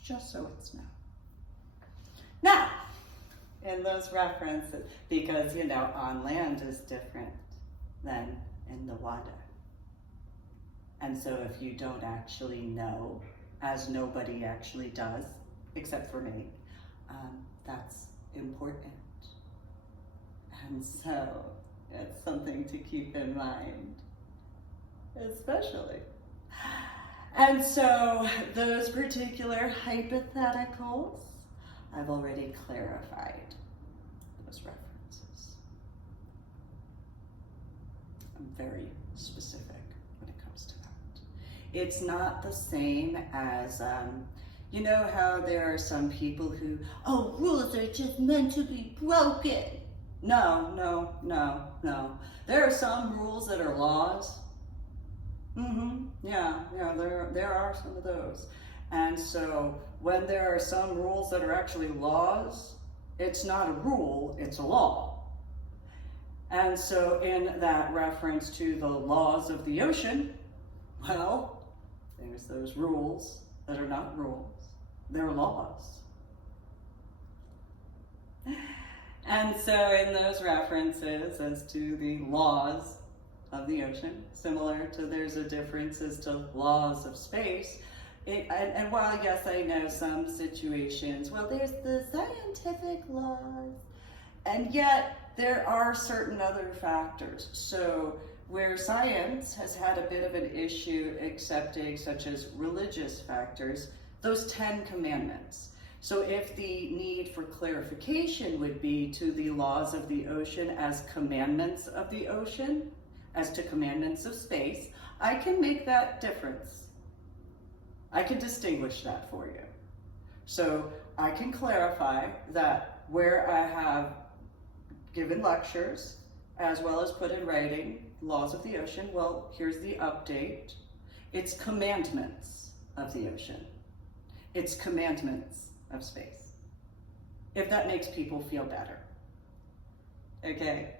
just so it's known. Now, in those references, because you know, on land is different than in the water. And so if you don't actually know, as nobody actually does, except for me, that's important. And so it's something to keep in mind, especially. And so those particular hypotheticals, I've already clarified those references. I'm very specific when it comes to that. It's not the same as, you know how there are some people who, oh, rules are just meant to be broken. No, no, no, no. There are some rules that are laws. Yeah, there are some of those. And so when there are some rules that are actually laws, it's not a rule, it's a law. And so in that reference to the laws of the ocean, well, there's those rules that are not rules, they're laws. And so in those references as to the laws of the ocean, similar to there's a difference as to laws of space, and while yes, I know some situations, well, there's the scientific laws, and yet there are certain other factors. So where science has had a bit of an issue accepting such as religious factors, those 10 commandments. So if the need for clarification would be to the laws of the ocean as commandments of the ocean, as to commandments of space, I can make that difference. I can distinguish that for you. So I can clarify that where I have given lectures, as well as put in writing, laws of the ocean, well, here's the update. It's commandments of the ocean. It's commandments of space. If that makes people feel better. Okay?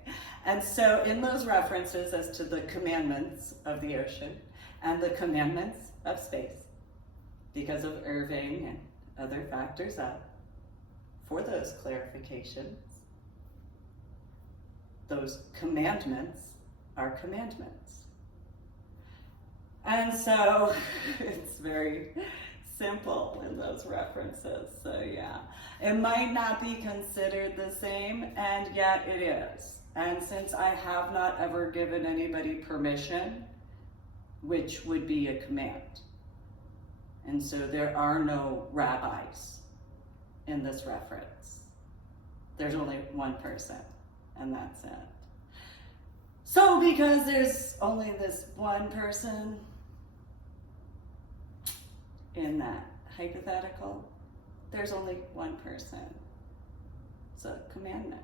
And so in those references as to the commandments of the ocean and the commandments of space, because of Irving and other factors up, for those clarifications, those commandments are commandments. And so it's very simple in those references. So yeah, it might not be considered the same, and yet it is. And since I have not ever given anybody permission, which would be a command, and so there are no rabbis in this reference. There's only one person, and that's it. So because there's only this one person in that hypothetical, there's only one person. It's a commandment.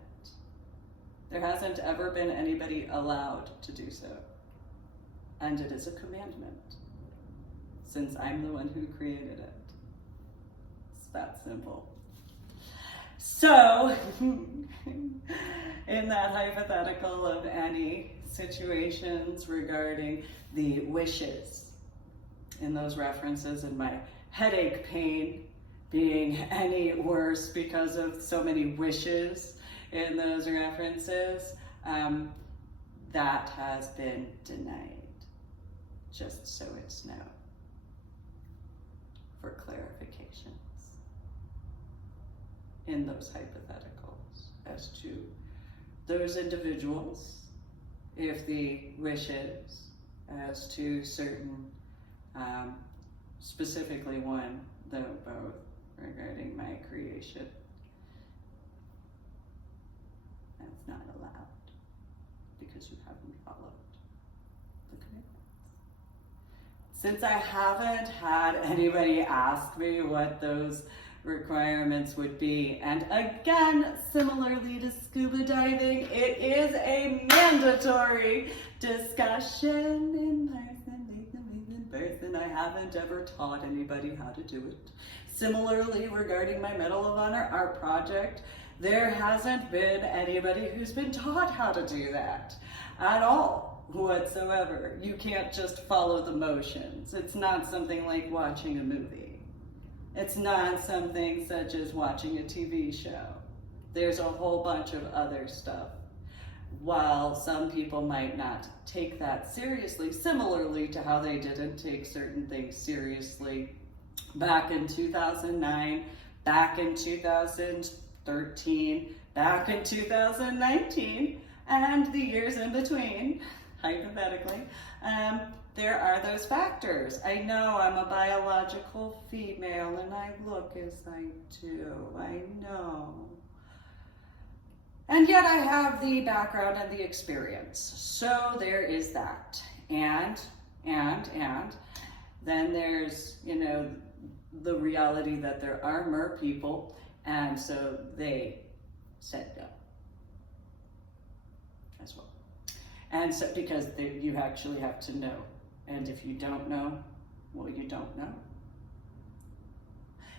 There hasn't ever been anybody allowed to do so. And it is a commandment, since I'm the one who created it. It's that simple. So, in that hypothetical of any situations regarding the wishes, in those references, and my headache pain being any worse because of so many wishes in those references, that has been denied, just so it's known, for clarifications in those hypotheticals as to those individuals, if the wishes as to certain, specifically one, though both, regarding my creation, that's not allowed because you haven't followed the commandments. Since I haven't had anybody ask me what those requirements would be. And again, similarly to scuba diving, it is a mandatory discussion in person. I haven't ever taught anybody how to do it. Similarly, regarding my Medal of Honor art project, there hasn't been anybody who's been taught how to do that at all whatsoever. You can't just follow the motions. It's not something like watching a movie. It's not something such as watching a TV show. There's a whole bunch of other stuff. While some people might not take that seriously, similarly to how they didn't take certain things seriously back in 2009, back in 2013, back in 2019, and the years in between, hypothetically, there are those factors. I know I'm a biological female and I look as I do, I know. And yet I have the background and the experience. So there is that. And then there's, you know, the reality that there are mer people, and so they said no as well. And so, because you actually have to know. And if you don't know, well, you don't know.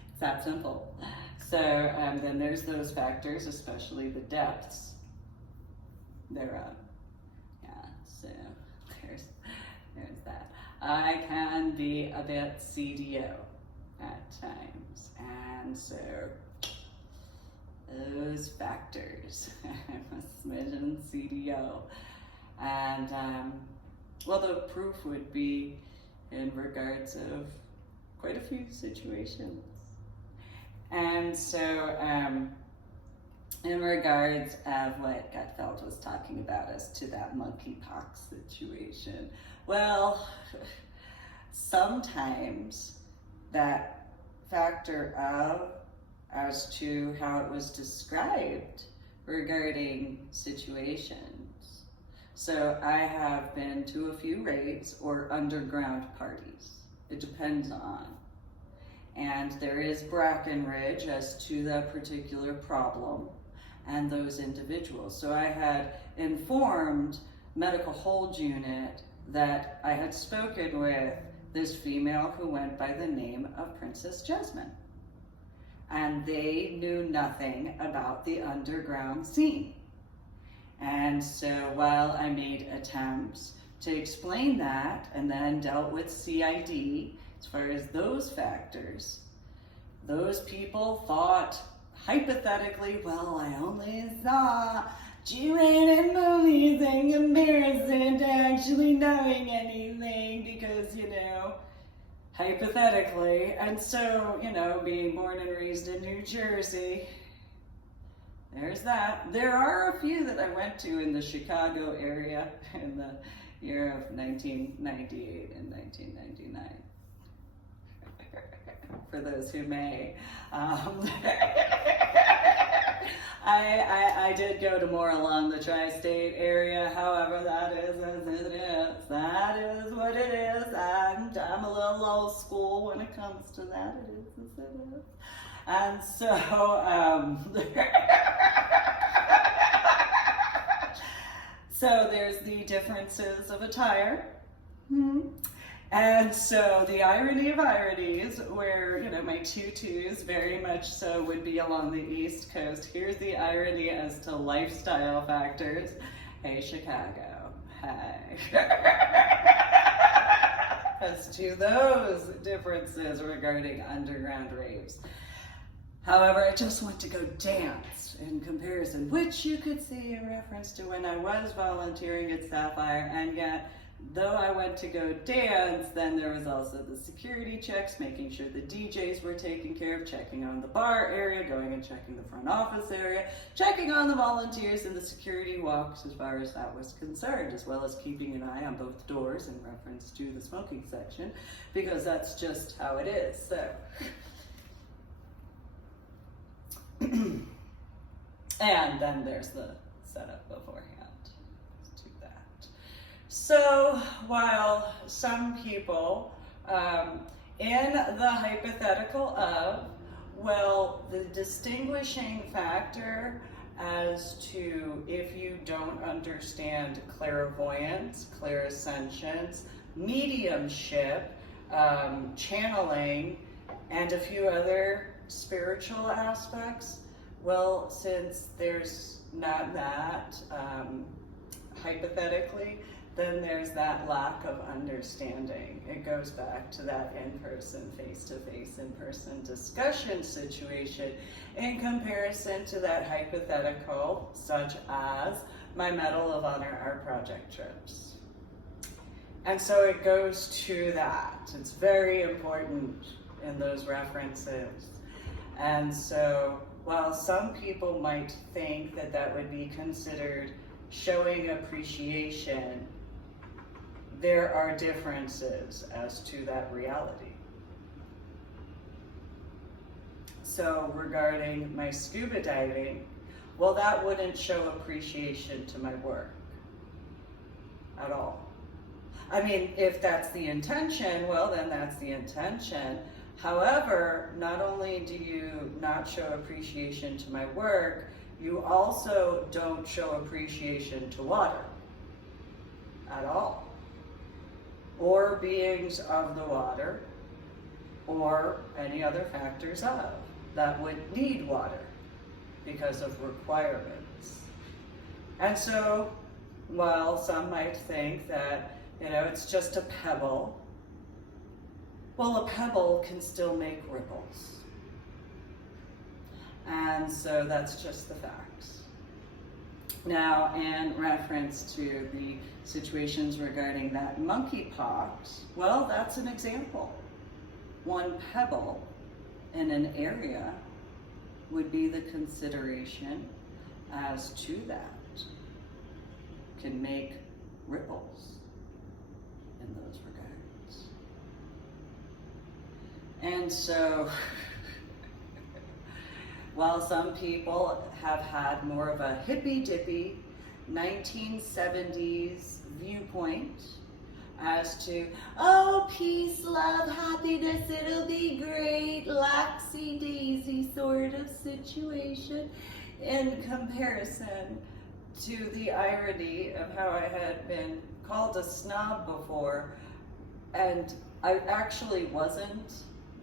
It's that simple. So then there's those factors, especially the depths thereof. Yeah, so there's that. I can be a bit CDO at times, and so those factors. I'm a smidgen CDO, and well, the proof would be in regards of quite a few situations. And so in regards of what Gutfeld was talking about as to that monkeypox situation, well, sometimes that factor of as to how it was described regarding situations. So I have been to a few raves or underground parties. It depends on. And there is Brackenridge as to that particular problem and those individuals. So I had informed Medical Hold Unit that I had spoken with this female who went by the name of Princess Jasmine. And they knew nothing about the underground scene. And so while I made attempts to explain that and then dealt with CID, as far as those factors, those people thought hypothetically, well, I only saw G-rated movies in comparison to actually knowing anything because, you know, hypothetically. And so, you know, being born and raised in New Jersey, there's that. There are a few that I went to in the Chicago area in the year of 1998 and 1999. For those who may. I did go to more along the tri-state area, however, that is as it is. That is what it is. I'm a little old school when it comes to that. It is as it is. And so, so there's the differences of attire. And so the irony of ironies, where, you know, my tutus very much so would be along the East Coast. Here's the irony as to lifestyle factors. Hey, Chicago. Hey. As to those differences regarding underground raves. However, I just went to go dance in comparison, which you could see in reference to when I was volunteering at Sapphire, and yet, though I went to go dance, then there was also the security checks, making sure the DJs were taken care of, checking on the bar area, going and checking the front office area, checking on the volunteers and the security walks as far as that was concerned, as well as keeping an eye on both doors in reference to the smoking section, because that's just how it is. So, and then there's the setup beforehand. So while some people in the hypothetical of, Well, the distinguishing factor as to if you don't understand clairvoyance, clairsentience, mediumship, channeling, and a few other spiritual aspects, well, since there's not that, hypothetically, then there's that lack of understanding. It goes back to that in-person, face-to-face, in-person discussion situation in comparison to that hypothetical, such as my Medal of Honor art project trips. And so it goes to that. It's very important in those references. And so while some people might think that that would be considered showing appreciation, there are differences as to that reality. So regarding my scuba diving, well, that wouldn't show appreciation to my work at all. I mean, if that's the intention, well, then that's the intention. However, not only do you not show appreciation to my work, you also don't show appreciation to water at all, or beings of the water, or any other factors of that would need water because of requirements. And so, while some might think that, it's just a pebble, well, a pebble can still make ripples. And so that's just the facts. Now, in reference to the situations regarding that monkeypox, well, that's an example. One pebble in an area would be the consideration as to that. Can make ripples in those regards. And so, while some people have had more of a hippy-dippy 1970s viewpoint as to, oh, peace, love, happiness, it'll be great, laxy-daisy sort of situation, in comparison to the irony of how I had been called a snob before, and I actually wasn't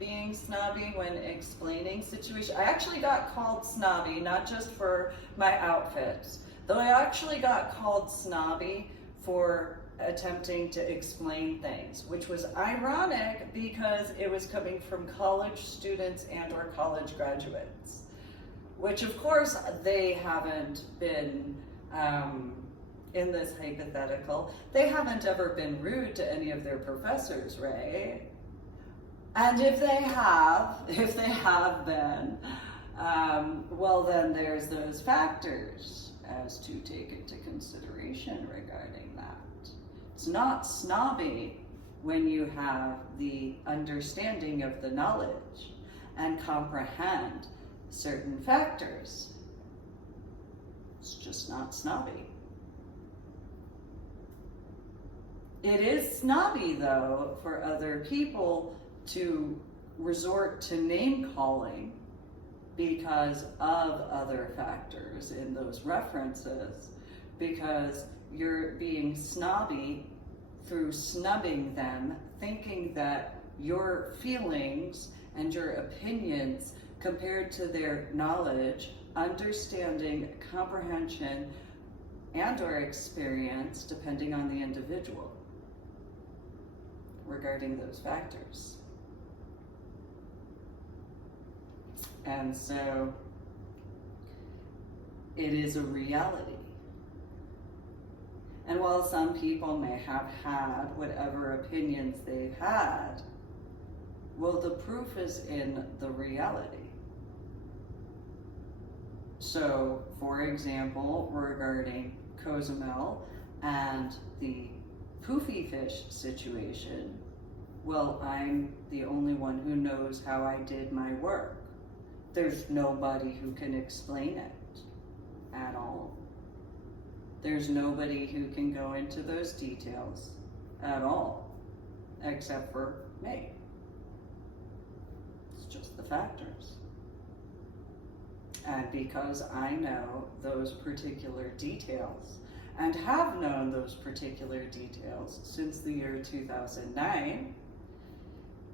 being snobby when explaining situations. I actually got called snobby, not just for my outfits, though I actually got called snobby for attempting to explain things, which was ironic because it was coming from college students and or college graduates, which of course they haven't been, in this hypothetical, they haven't ever been rude to any of their professors, right? And if they have been, well, then there's those factors as to take into consideration regarding that. It's not snobby when you have the understanding of the knowledge and comprehend certain factors. It's just not snobby. It is snobby, though, for other people to resort to name calling because of other factors in those references, because you're being snobby through snubbing them, thinking that your feelings and your opinions compared to their knowledge, understanding, comprehension, and or experience, depending on the individual, regarding those factors. And so it is a reality. And while some people may have had whatever opinions they've had, well, the proof is in the reality. So, for example, regarding Cozumel and the poofy fish situation, well, I'm the only one who knows how I did my work. There's nobody who can explain it at all. There's nobody who can go into those details at all, except for me. It's just the factors. And because I know those particular details and have known those particular details since the year 2009,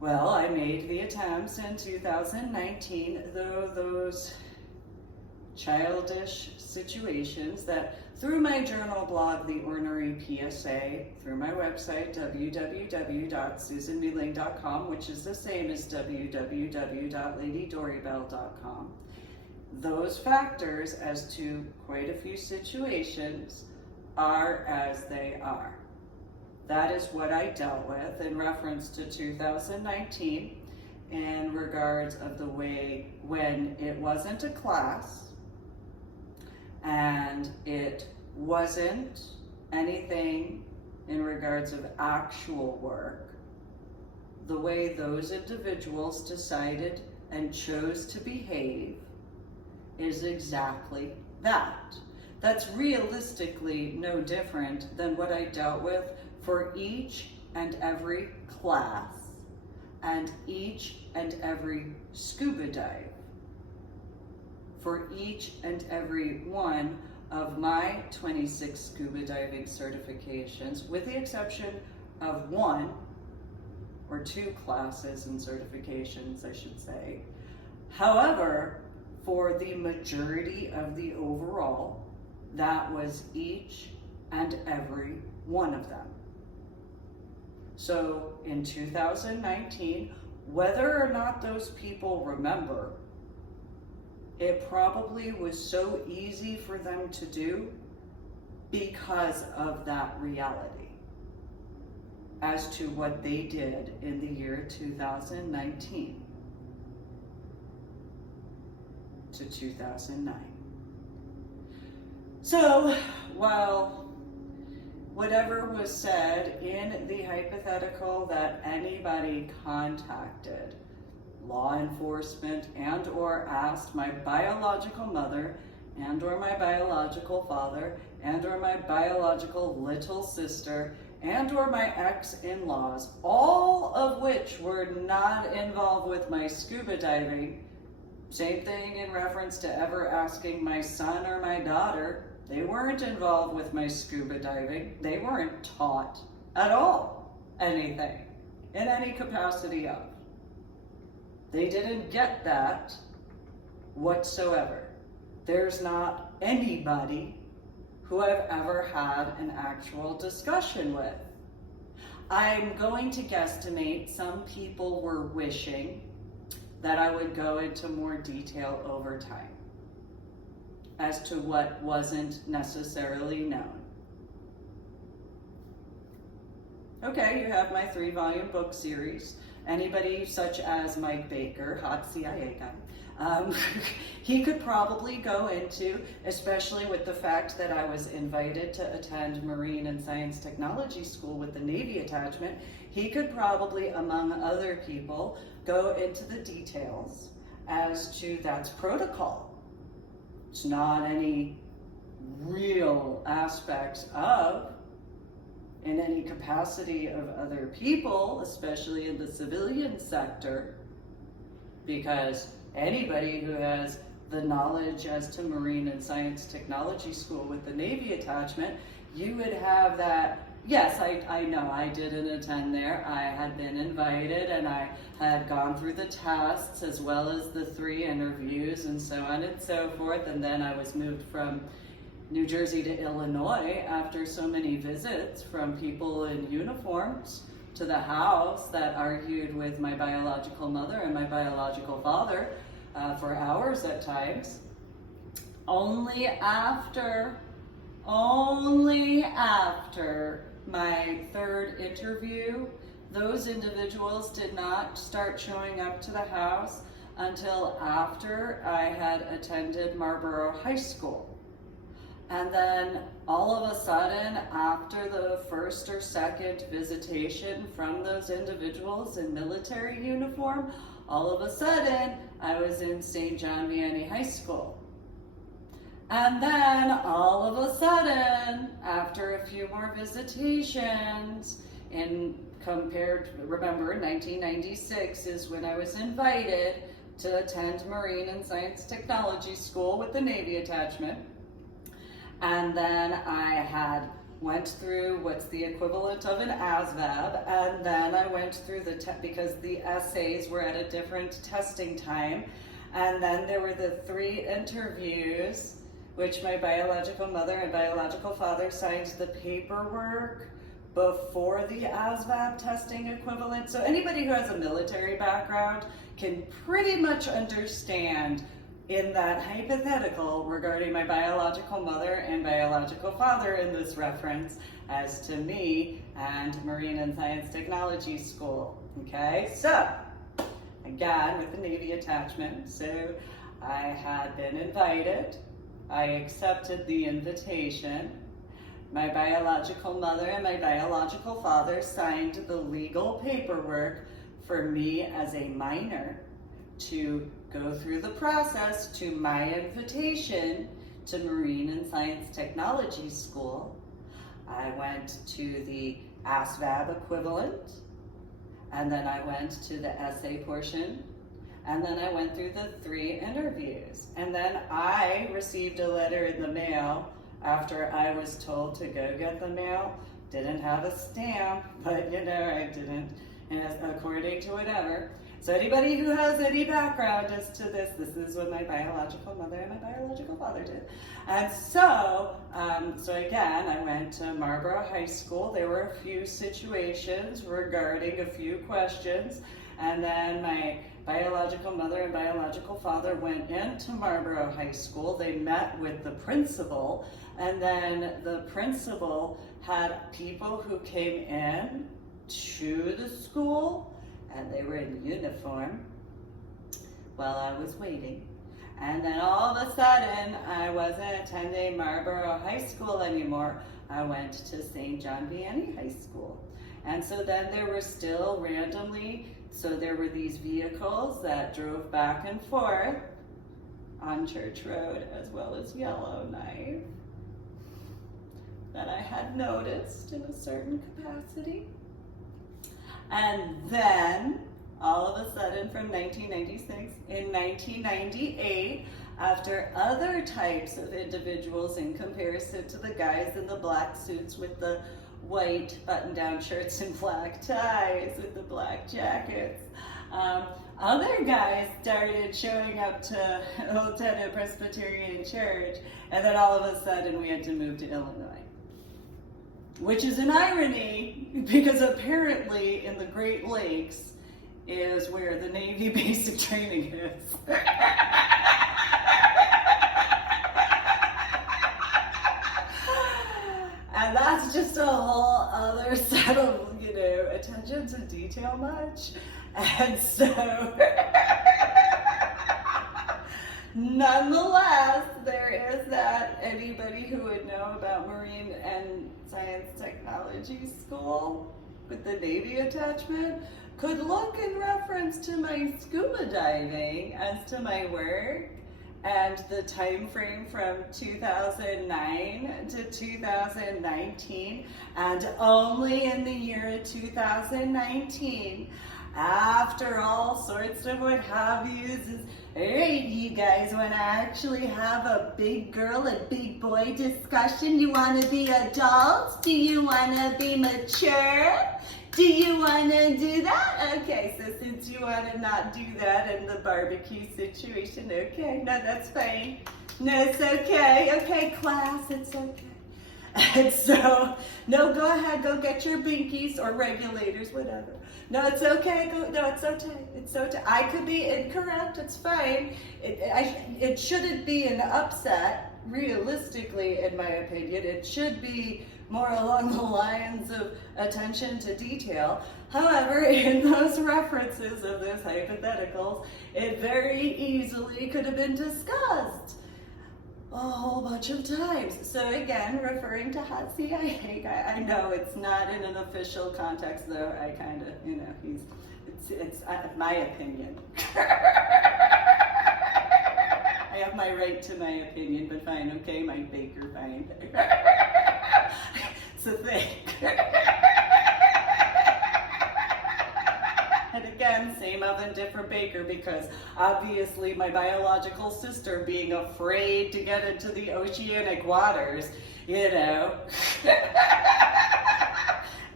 well, I made the attempts in 2019, though those childish situations that through my journal blog, The Ornery PSA, through my website, www.susanmeling.com, which is the same as www.ladydoribell.com, those factors as to quite a few situations are as they are. That is what I dealt with in reference to 2019 in regards of the way when it wasn't a class and it wasn't anything in regards of actual work, the way those individuals decided and chose to behave is exactly that. That's realistically no different than what I dealt with for each and every class and each and every scuba dive, for each and every one of my 26 scuba diving certifications, with the exception of one or two classes and certifications, I should say. However, for the majority of the overall, that was each and every one of them. So in 2019, whether or not those people remember, it probably was so easy for them to do because of that reality as to what they did in the year 2019 to 2009. So, while whatever was said in the hypothetical that anybody contacted law enforcement and or asked my biological mother and or my biological father and or my biological little sister and or my ex-in-laws, all of which were not involved with my scuba diving. Same thing in reference to ever asking my son or my daughter. They weren't involved with my scuba diving. They weren't taught at all anything in any capacity of. They didn't get that whatsoever. There's not anybody who I've ever had an actual discussion with. I'm going to guesstimate some people were wishing that I would go into more detail over time as to what wasn't necessarily known. Okay, you have my 3-volume book series. Anybody such as Mike Baker, hot CIA guy, he could probably go into, especially with the fact that I was invited to attend Marine and Science Technology School with the Navy attachment, he could probably, among other people, go into the details as to that's protocol. It's not any real aspects of, in any capacity of other people, especially in the civilian sector, because anybody who has the knowledge as to Marine and Science Technology School with the Navy attachment, you would have that. Yes, I know I didn't attend there. I had been invited and I had gone through the tests as well as the 3 interviews and so on and so forth. And then I was moved from New Jersey to Illinois after so many visits from people in uniforms to the house that argued with my biological mother and my biological father for hours at times. Only after my 3rd interview, those individuals did not start showing up to the house until after I had attended Marlboro High School. And then all of a sudden, after the 1st or 2nd visitation from those individuals in military uniform, all of a sudden, I was in St. John Vianney High School. And then all of a sudden, after a few more visitations, remember 1996 is when I was invited to attend Marine and Science Technology School with the Navy attachment. And then I went through what's the equivalent of an ASVAB, and then I went through because the essays were at a different testing time, and then there were the 3 interviews, which my biological mother and biological father signed the paperwork before the ASVAB testing equivalent. So anybody who has a military background can pretty much understand in that hypothetical regarding my biological mother and biological father in this reference as to me and Marine and Science Technology School. Okay, so again with the Navy attachment, so I had been invited, I accepted the invitation. My biological mother and my biological father signed the legal paperwork for me as a minor to go through the process to my invitation to Marine and Science Technology School. I went to the ASVAB equivalent, and then I went to the essay portion, and then I went through the 3 interviews. And then I received a letter in the mail after I was told to go get the mail. Didn't have a stamp, but you know, I didn't, according to whatever. So anybody who has any background as to this is what my biological mother and my biological father did. And so, again, I went to Marlboro High School. There were a few situations regarding a few questions, and then my biological mother and biological father went into Marlboro High School. They met with the principal, and then the principal had people who came in to the school, and they were in uniform while I was waiting. And then all of a sudden, I wasn't attending Marlboro High School anymore. I went to St. John Vianney High School. And so then there were still randomly, so there were these vehicles that drove back and forth on Church Road as well as Yellowknife that I had noticed in a certain capacity. And then, all of a sudden, from 1996, in 1998, after other types of individuals in comparison to the guys in the black suits with the white button-down shirts and black ties with the black jackets, other guys started showing up to Old Tennant Presbyterian Church, and then all of a sudden we had to move to Illinois. Which is an irony, because apparently in the Great Lakes is where the Navy basic training is. And that's just a whole other set of, attention to detail much. And so, nonetheless, there is that. Anybody who would know about Marine and Science Technology School with the Navy attachment could look in reference to my scuba diving as to my work and the time frame from 2009 to 2019, and only in the year 2019, after all sorts of what have yous, is, hey, you guys want to actually have a big girl and big boy discussion? You want to be adults? Do you want to be mature? Do you want to do that? Okay, so since you want to not do that in the barbecue situation, okay, no, that's fine. No, it's okay. Okay, class, it's okay. And so, no, go ahead, go get your binkies or regulators, whatever. No, it's okay. No, it's okay. It's okay. I could be incorrect. It's fine. It shouldn't be an upset, realistically, in my opinion. It should be more along the lines of attention to detail. However, in those references of those hypotheticals, it very easily could have been discussed a whole bunch of times. So again, referring to hot CIA guy, I know it's not in an official context, though. I kind of, it's my opinion. I have my right to my opinion, but fine, okay, Mike Baker, fine. So think. And again, same up oven different baker, because obviously my biological sister, being afraid to get into the oceanic waters, you know,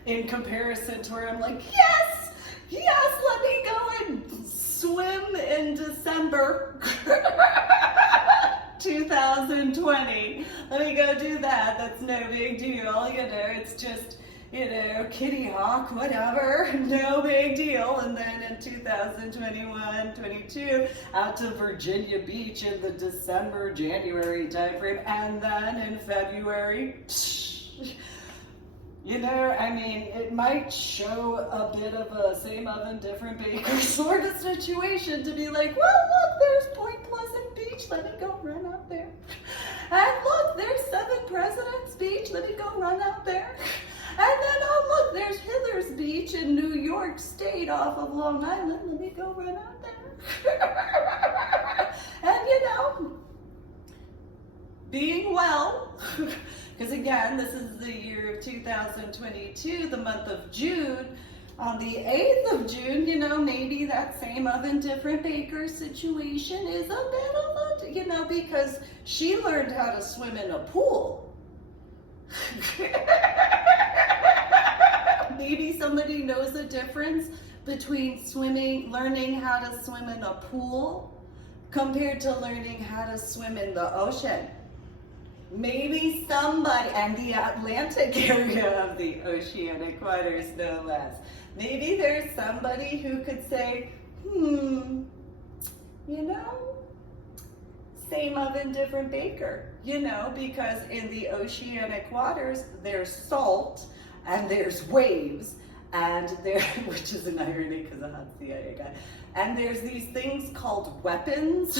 in comparison to where I'm like, yes, let me go and swim in December 2020. Let me go do that. That's no big deal. You know, it's just, you know, Kitty Hawk, whatever, no big deal. And then in 2021, 22, out to Virginia Beach in the December, January timeframe. And then in February, you know, I mean, it might show a bit of a same oven, different baker sort of situation to be like, well, look, there's Point Pleasant Beach, let me go run out there. And look, there's Seven Presidents Beach, let me go run out there. And then, oh, look, there's Hithers Beach in New York State off of Long Island, let me go run out there. And, you know, being well, because again, this is the year of 2022, the month of June. On the 8th of June, you know, maybe that same oven, different baker situation is a bit of a, you know, because she learned how to swim in a pool. Maybe somebody knows the difference between learning how to swim in a pool compared to learning how to swim in the ocean. Maybe somebody, and the Atlantic area of the oceanic waters no less. Maybe there's somebody who could say, you know, same oven, different baker, you know, because in the oceanic waters, there's salt and there's waves, and there, which is an irony because I'm not a CIA guy, and there's these things called weapons.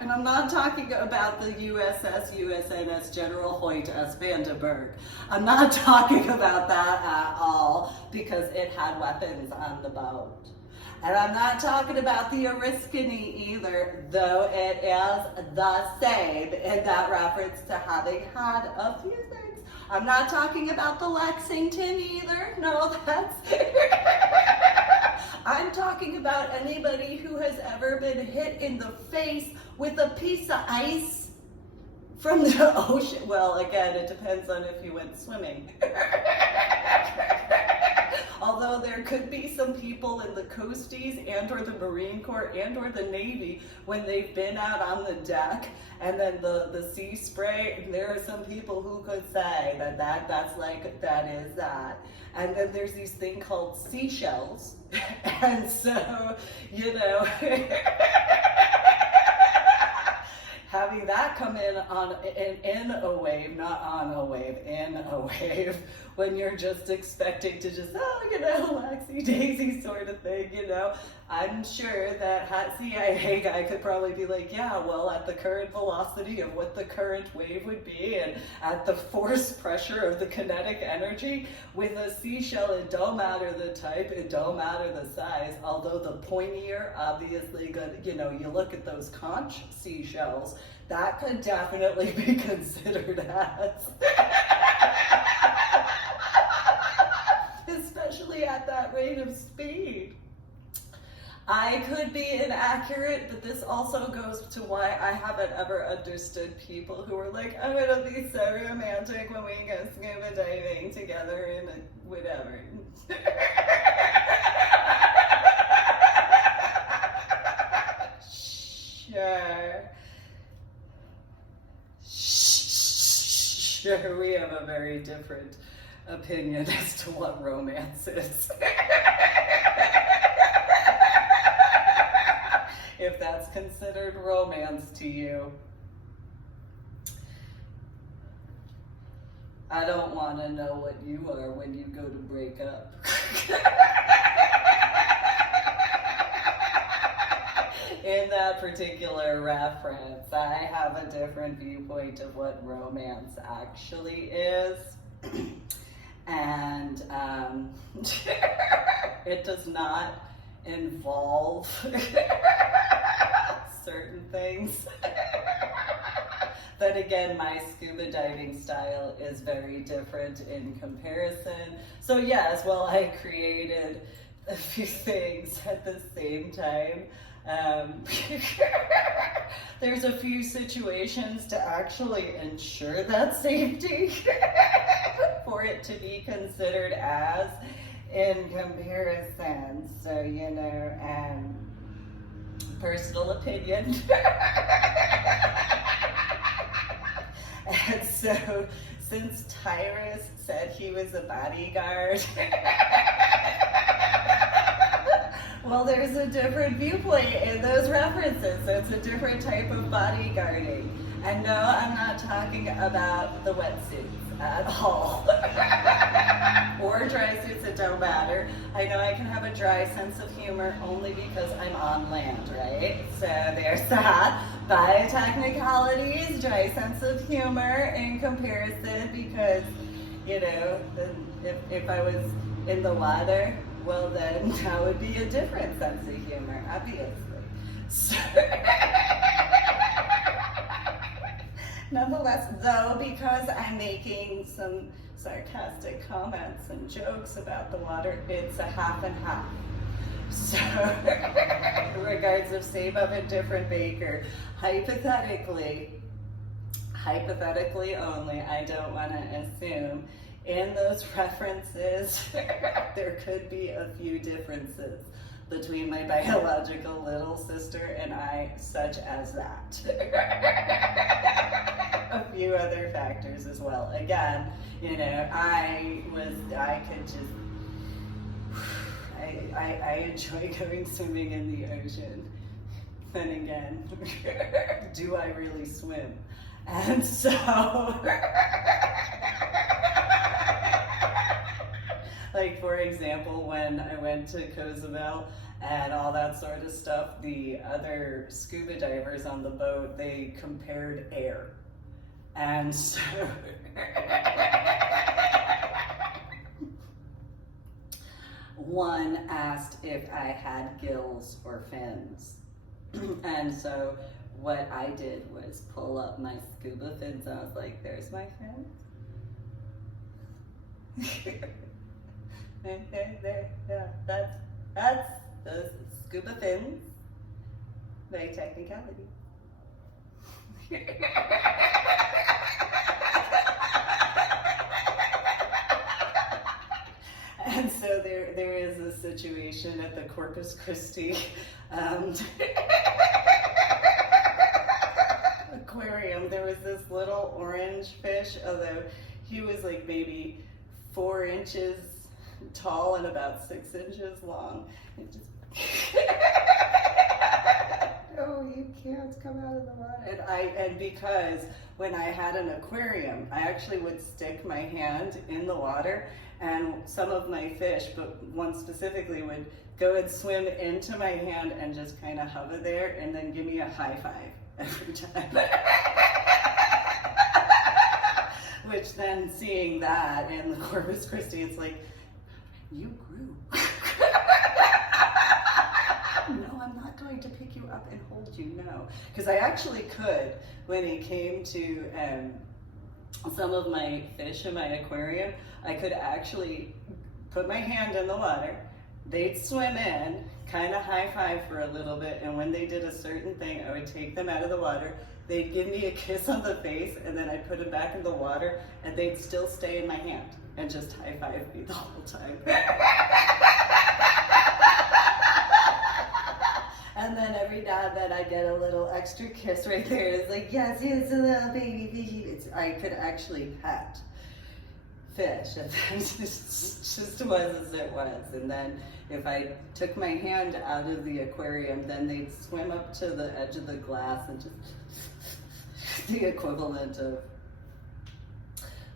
And I'm not talking about the USNS General Hoyt S. Vandenberg. I'm not talking about that at all, because it had weapons on the boat. And I'm not talking about the Oriskany either, though it is the same in that reference to having had a few things. I'm not talking about the Lexington either. No, that's... I'm talking about anybody who has ever been hit in the face with a piece of ice from the ocean. Well, again, it depends on if you went swimming. Although there could be some people in the coasties and or the Marine Corps and or the Navy, when they've been out on the deck and then the sea spray, there are some people who could say that's like, that is that. And then there's these things called seashells. And so, you know, having that come in a wave, not on a wave, in a wave, when you're just expecting to just, oh, you know, laxy daisy sort of thing, you know. I'm sure that hot CIA guy could probably be like, yeah, well, at the current velocity of what the current wave would be, and at the force pressure of the kinetic energy, with a seashell, it don't matter the type, it don't matter the size, although the pointier, obviously, good, you know, you look at those conch seashells, that could definitely be considered as, especially at that rate of speed. I could be inaccurate, but this also goes to why I haven't ever understood people who are like, oh, it'll be so romantic when we go scuba diving together in a whatever. Sure, we have a very different opinion as to what romance is. If that's considered romance to you. I don't want to know what you are when you go to break up. In that particular reference, I have a different viewpoint of what romance actually is. And it does not involve certain things. Then again, my scuba diving style is very different in comparison. So yes, well, I created a few things at the same time. There's a few situations to actually ensure that safety for it to be considered as in comparison. So, you know, personal opinion. And so, since Tyrus said he was a bodyguard, well, there's a different viewpoint in those references, so it's a different type of bodyguarding. And no, I'm not talking about the wetsuits at all. Or dry suits, it don't matter. I know I can have a dry sense of humor only because I'm on land, right? So there's that. By technicalities, dry sense of humor in comparison because, you know, if I was in the water, well then that would be a different sense of humor, obviously. So, nonetheless, though, because I'm making some sarcastic comments and jokes about the water, it's a half and half. So, in regards of same oven, different baker, hypothetically only, I don't want to assume, in those references, there could be a few differences between my biological little sister and I, such as that. A few other factors as well. Again, you know, I enjoy going swimming in the ocean. Then again, do I really swim? And so, like for example, when I went to Cozumel and all that sort of stuff, the other scuba divers on the boat, they compared air. And so, one asked if I had gills or fins. And so what I did was pull up my scuba fins and I was like, there's my fins. There, yeah, that's the scuba fins by technicality. And so there is a situation at the Corpus Christi aquarium. There was this little orange fish, although he was like maybe 4 inches tall and about 6 inches long. It just oh, you can't come out of the water. And because when I had an aquarium, I actually would stick my hand in the water, and some of my fish, but one specifically, would go and swim into my hand and just kind of hover there and then give me a high five every time. Which then, seeing that in the Corpus Christi, it's like, you grew. No, I'm not going to pick you up and hold you, no. Because I actually could, when it came to some of my fish in my aquarium, I could actually put my hand in the water, they'd swim in, kind of high five for a little bit, and when they did a certain thing, I would take them out of the water, they'd give me a kiss on the face, and then I'd put them back in the water, and they'd still stay in my hand, and just high five me the whole time. And then every now and then I get a little extra kiss right there. It's like, yes, it's a little baby fishy. I could actually pet fish. And then it just was as it was. And then if I took my hand out of the aquarium, then they'd swim up to the edge of the glass and just the equivalent of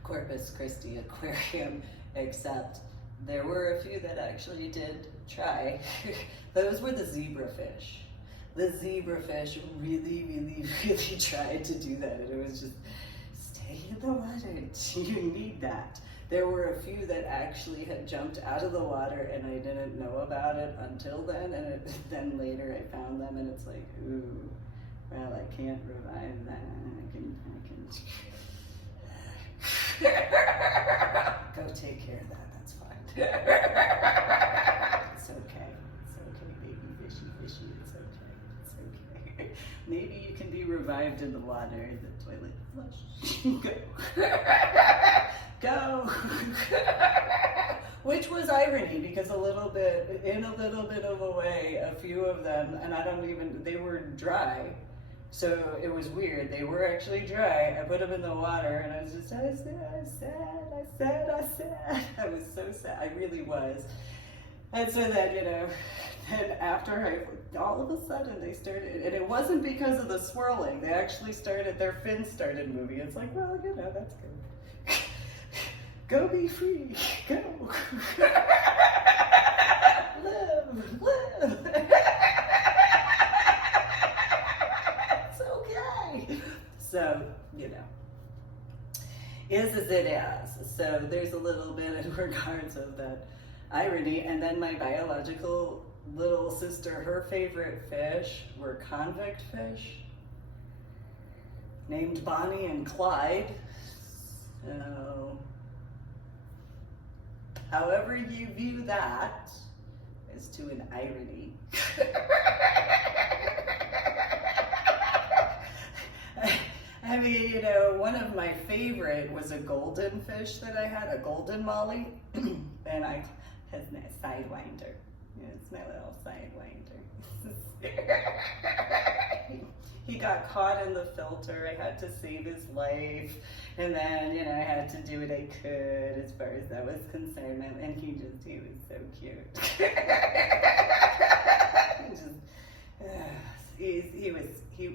Corpus Christi aquarium, except there were a few that actually did try. Those were the zebrafish. The zebrafish really tried to do that, and it was just, stay in the water, you need that. There were a few that actually had jumped out of the water, and I didn't know about it until then, and then later I found them, and it's like, ooh, well, I can't revive that. Go take care of that, that's fine. So dived in the water, the toilet flushed. Go. Which was irony, because in a little bit of a way, a few of them, and they were dry. So it was weird. They were actually dry. I put them in the water and I was just, I said. I was so sad. I really was. And so then, then after all of a sudden they started, and it wasn't because of the swirling. They actually their fins started moving. It's like, well, that's good. Go be free. Go. Live. It's okay. So, is as it is. So there's a little bit in regards of that irony. And then my biological little sister, her favorite fish were convict fish named Bonnie and Clyde. So however you view that is to an irony. I mean, one of my favorite was a golden fish that I had, a golden molly, and has my sidewinder. It's my little sidewinder. He got caught in the filter. I had to save his life, and then I had to do what I could as far as that was concerned. And he was so cute.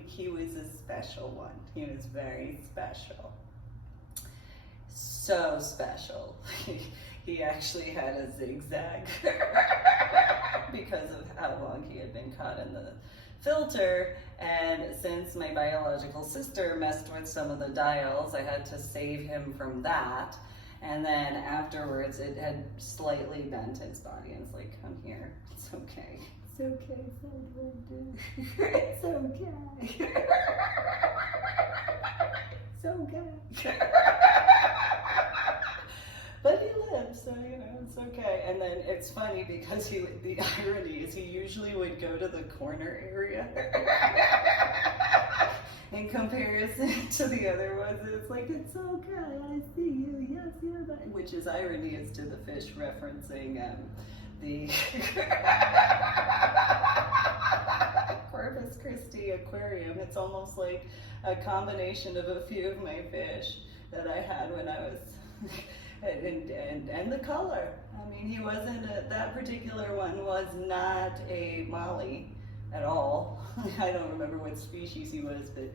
He was a special one. He was very special. So special. He actually had a zigzag because of how long he had been caught in the filter. And since my biological sister messed with some of the dials, I had to save him from that. And then afterwards, it had slightly bent his body. And it's like, come here. It's okay. It's okay, it's okay. It's okay. But he lived, so it's okay. And then it's funny because the irony is he usually would go to the corner area in comparison to the other ones. It's like, it's okay, I see you, yes, which is irony is to the fish referencing the Corpus Christi aquarium. It's almost like a combination of a few of my fish that I had when I was, and the color. I mean, he wasn't, that particular one was not a molly at all. I don't remember what species he was, but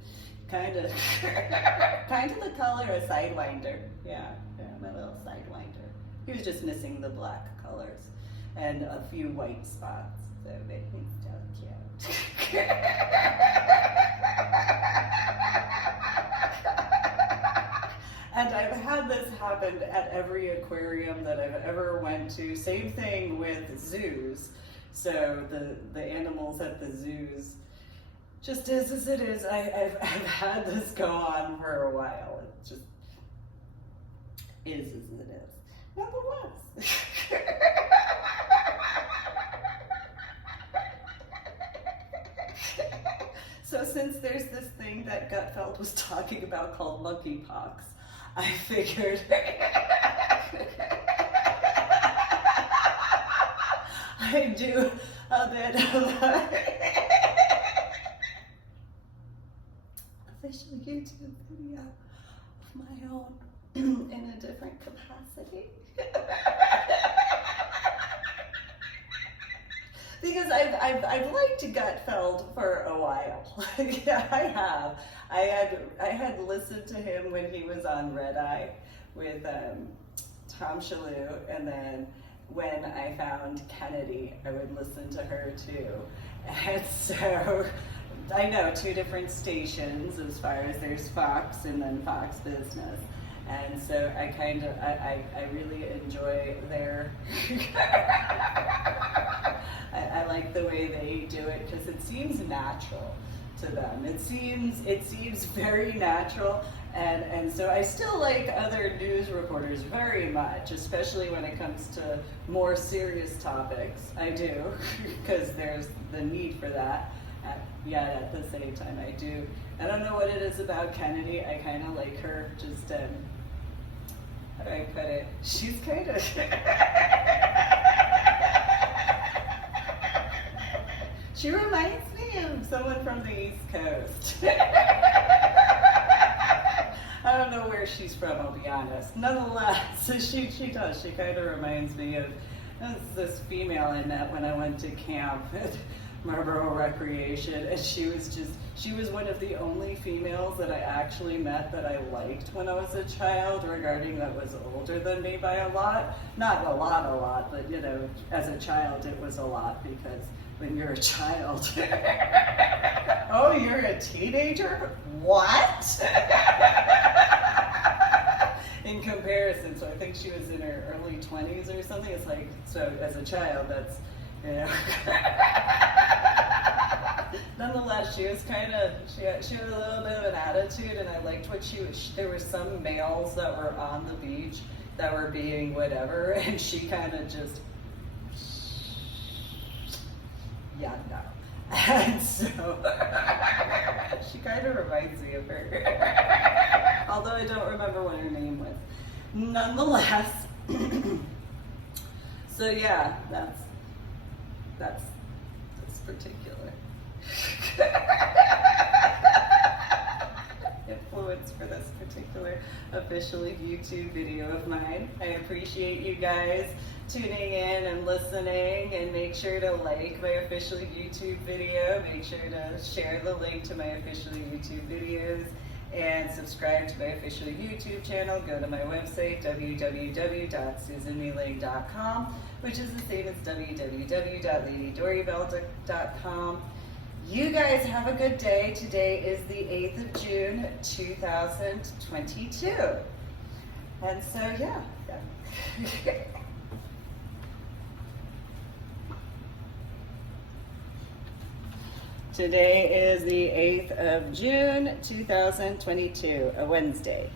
kind of the color, a sidewinder. Yeah, my little sidewinder. He was just missing the black colors and a few white spots, so but he's so cute. And I've had this happen at every aquarium that I've ever went to. Same thing with zoos. So the animals at the zoos, just is as it is. I've had this go on for a while. It just is as it is. Never was. So since there's this thing that Gutfeld was talking about called monkeypox, I figured I'd do a bit of official YouTube video of my own in a different capacity. Because I've liked Gutfeld for a while. Yeah, I have. I had listened to him when he was on Red Eye with Tom Shalhoub, and then when I found Kennedy, I would listen to her too. And so I know 2 different stations as far as there's Fox and then Fox Business. And so I really enjoy their, I like the way they do it because it seems natural to them. It seems very natural, and so I still like other news reporters very much, especially when it comes to more serious topics. I do, because there's the need for that. yet at the same time I do. I don't know what it is about Kennedy. I kind of like her. Just how do I put it? She's kind of she reminds me of someone from the East Coast. I don't know where she's from, I'll be honest. Nonetheless, she does. She kind of reminds me of this female I met when I went to camp at Marlboro Recreation, and she was one of the only females that I actually met that I liked when I was a child, regarding that was older than me by a lot. Not a lot, but you know, as a child it was a lot, because when you're a child, oh, you're a teenager? What? In comparison, so I think she was in her early 20s or something. It's like, so as a child, that's, you know. Nonetheless, she was kind of, she had a little bit of an attitude, and I liked what she was. There were some males that were on the beach that were being whatever, and she kind of just, yeah, no. And so, she kind of reminds me of her. Although I don't remember what her name was. Nonetheless, so yeah, that's particular influence for this particular official YouTube video of mine. I appreciate you guys tuning in and listening, and make sure to like my official YouTube video. Make sure to share the link to my official YouTube videos, and subscribe to my official YouTube channel. Go to my website, www.susanmealing.com, which is the same as www.ladydoribelle.com. You guys have a good day. Today is the 8th of June, 2022. And so, yeah. Today is the 8th of June, 2022, a Wednesday.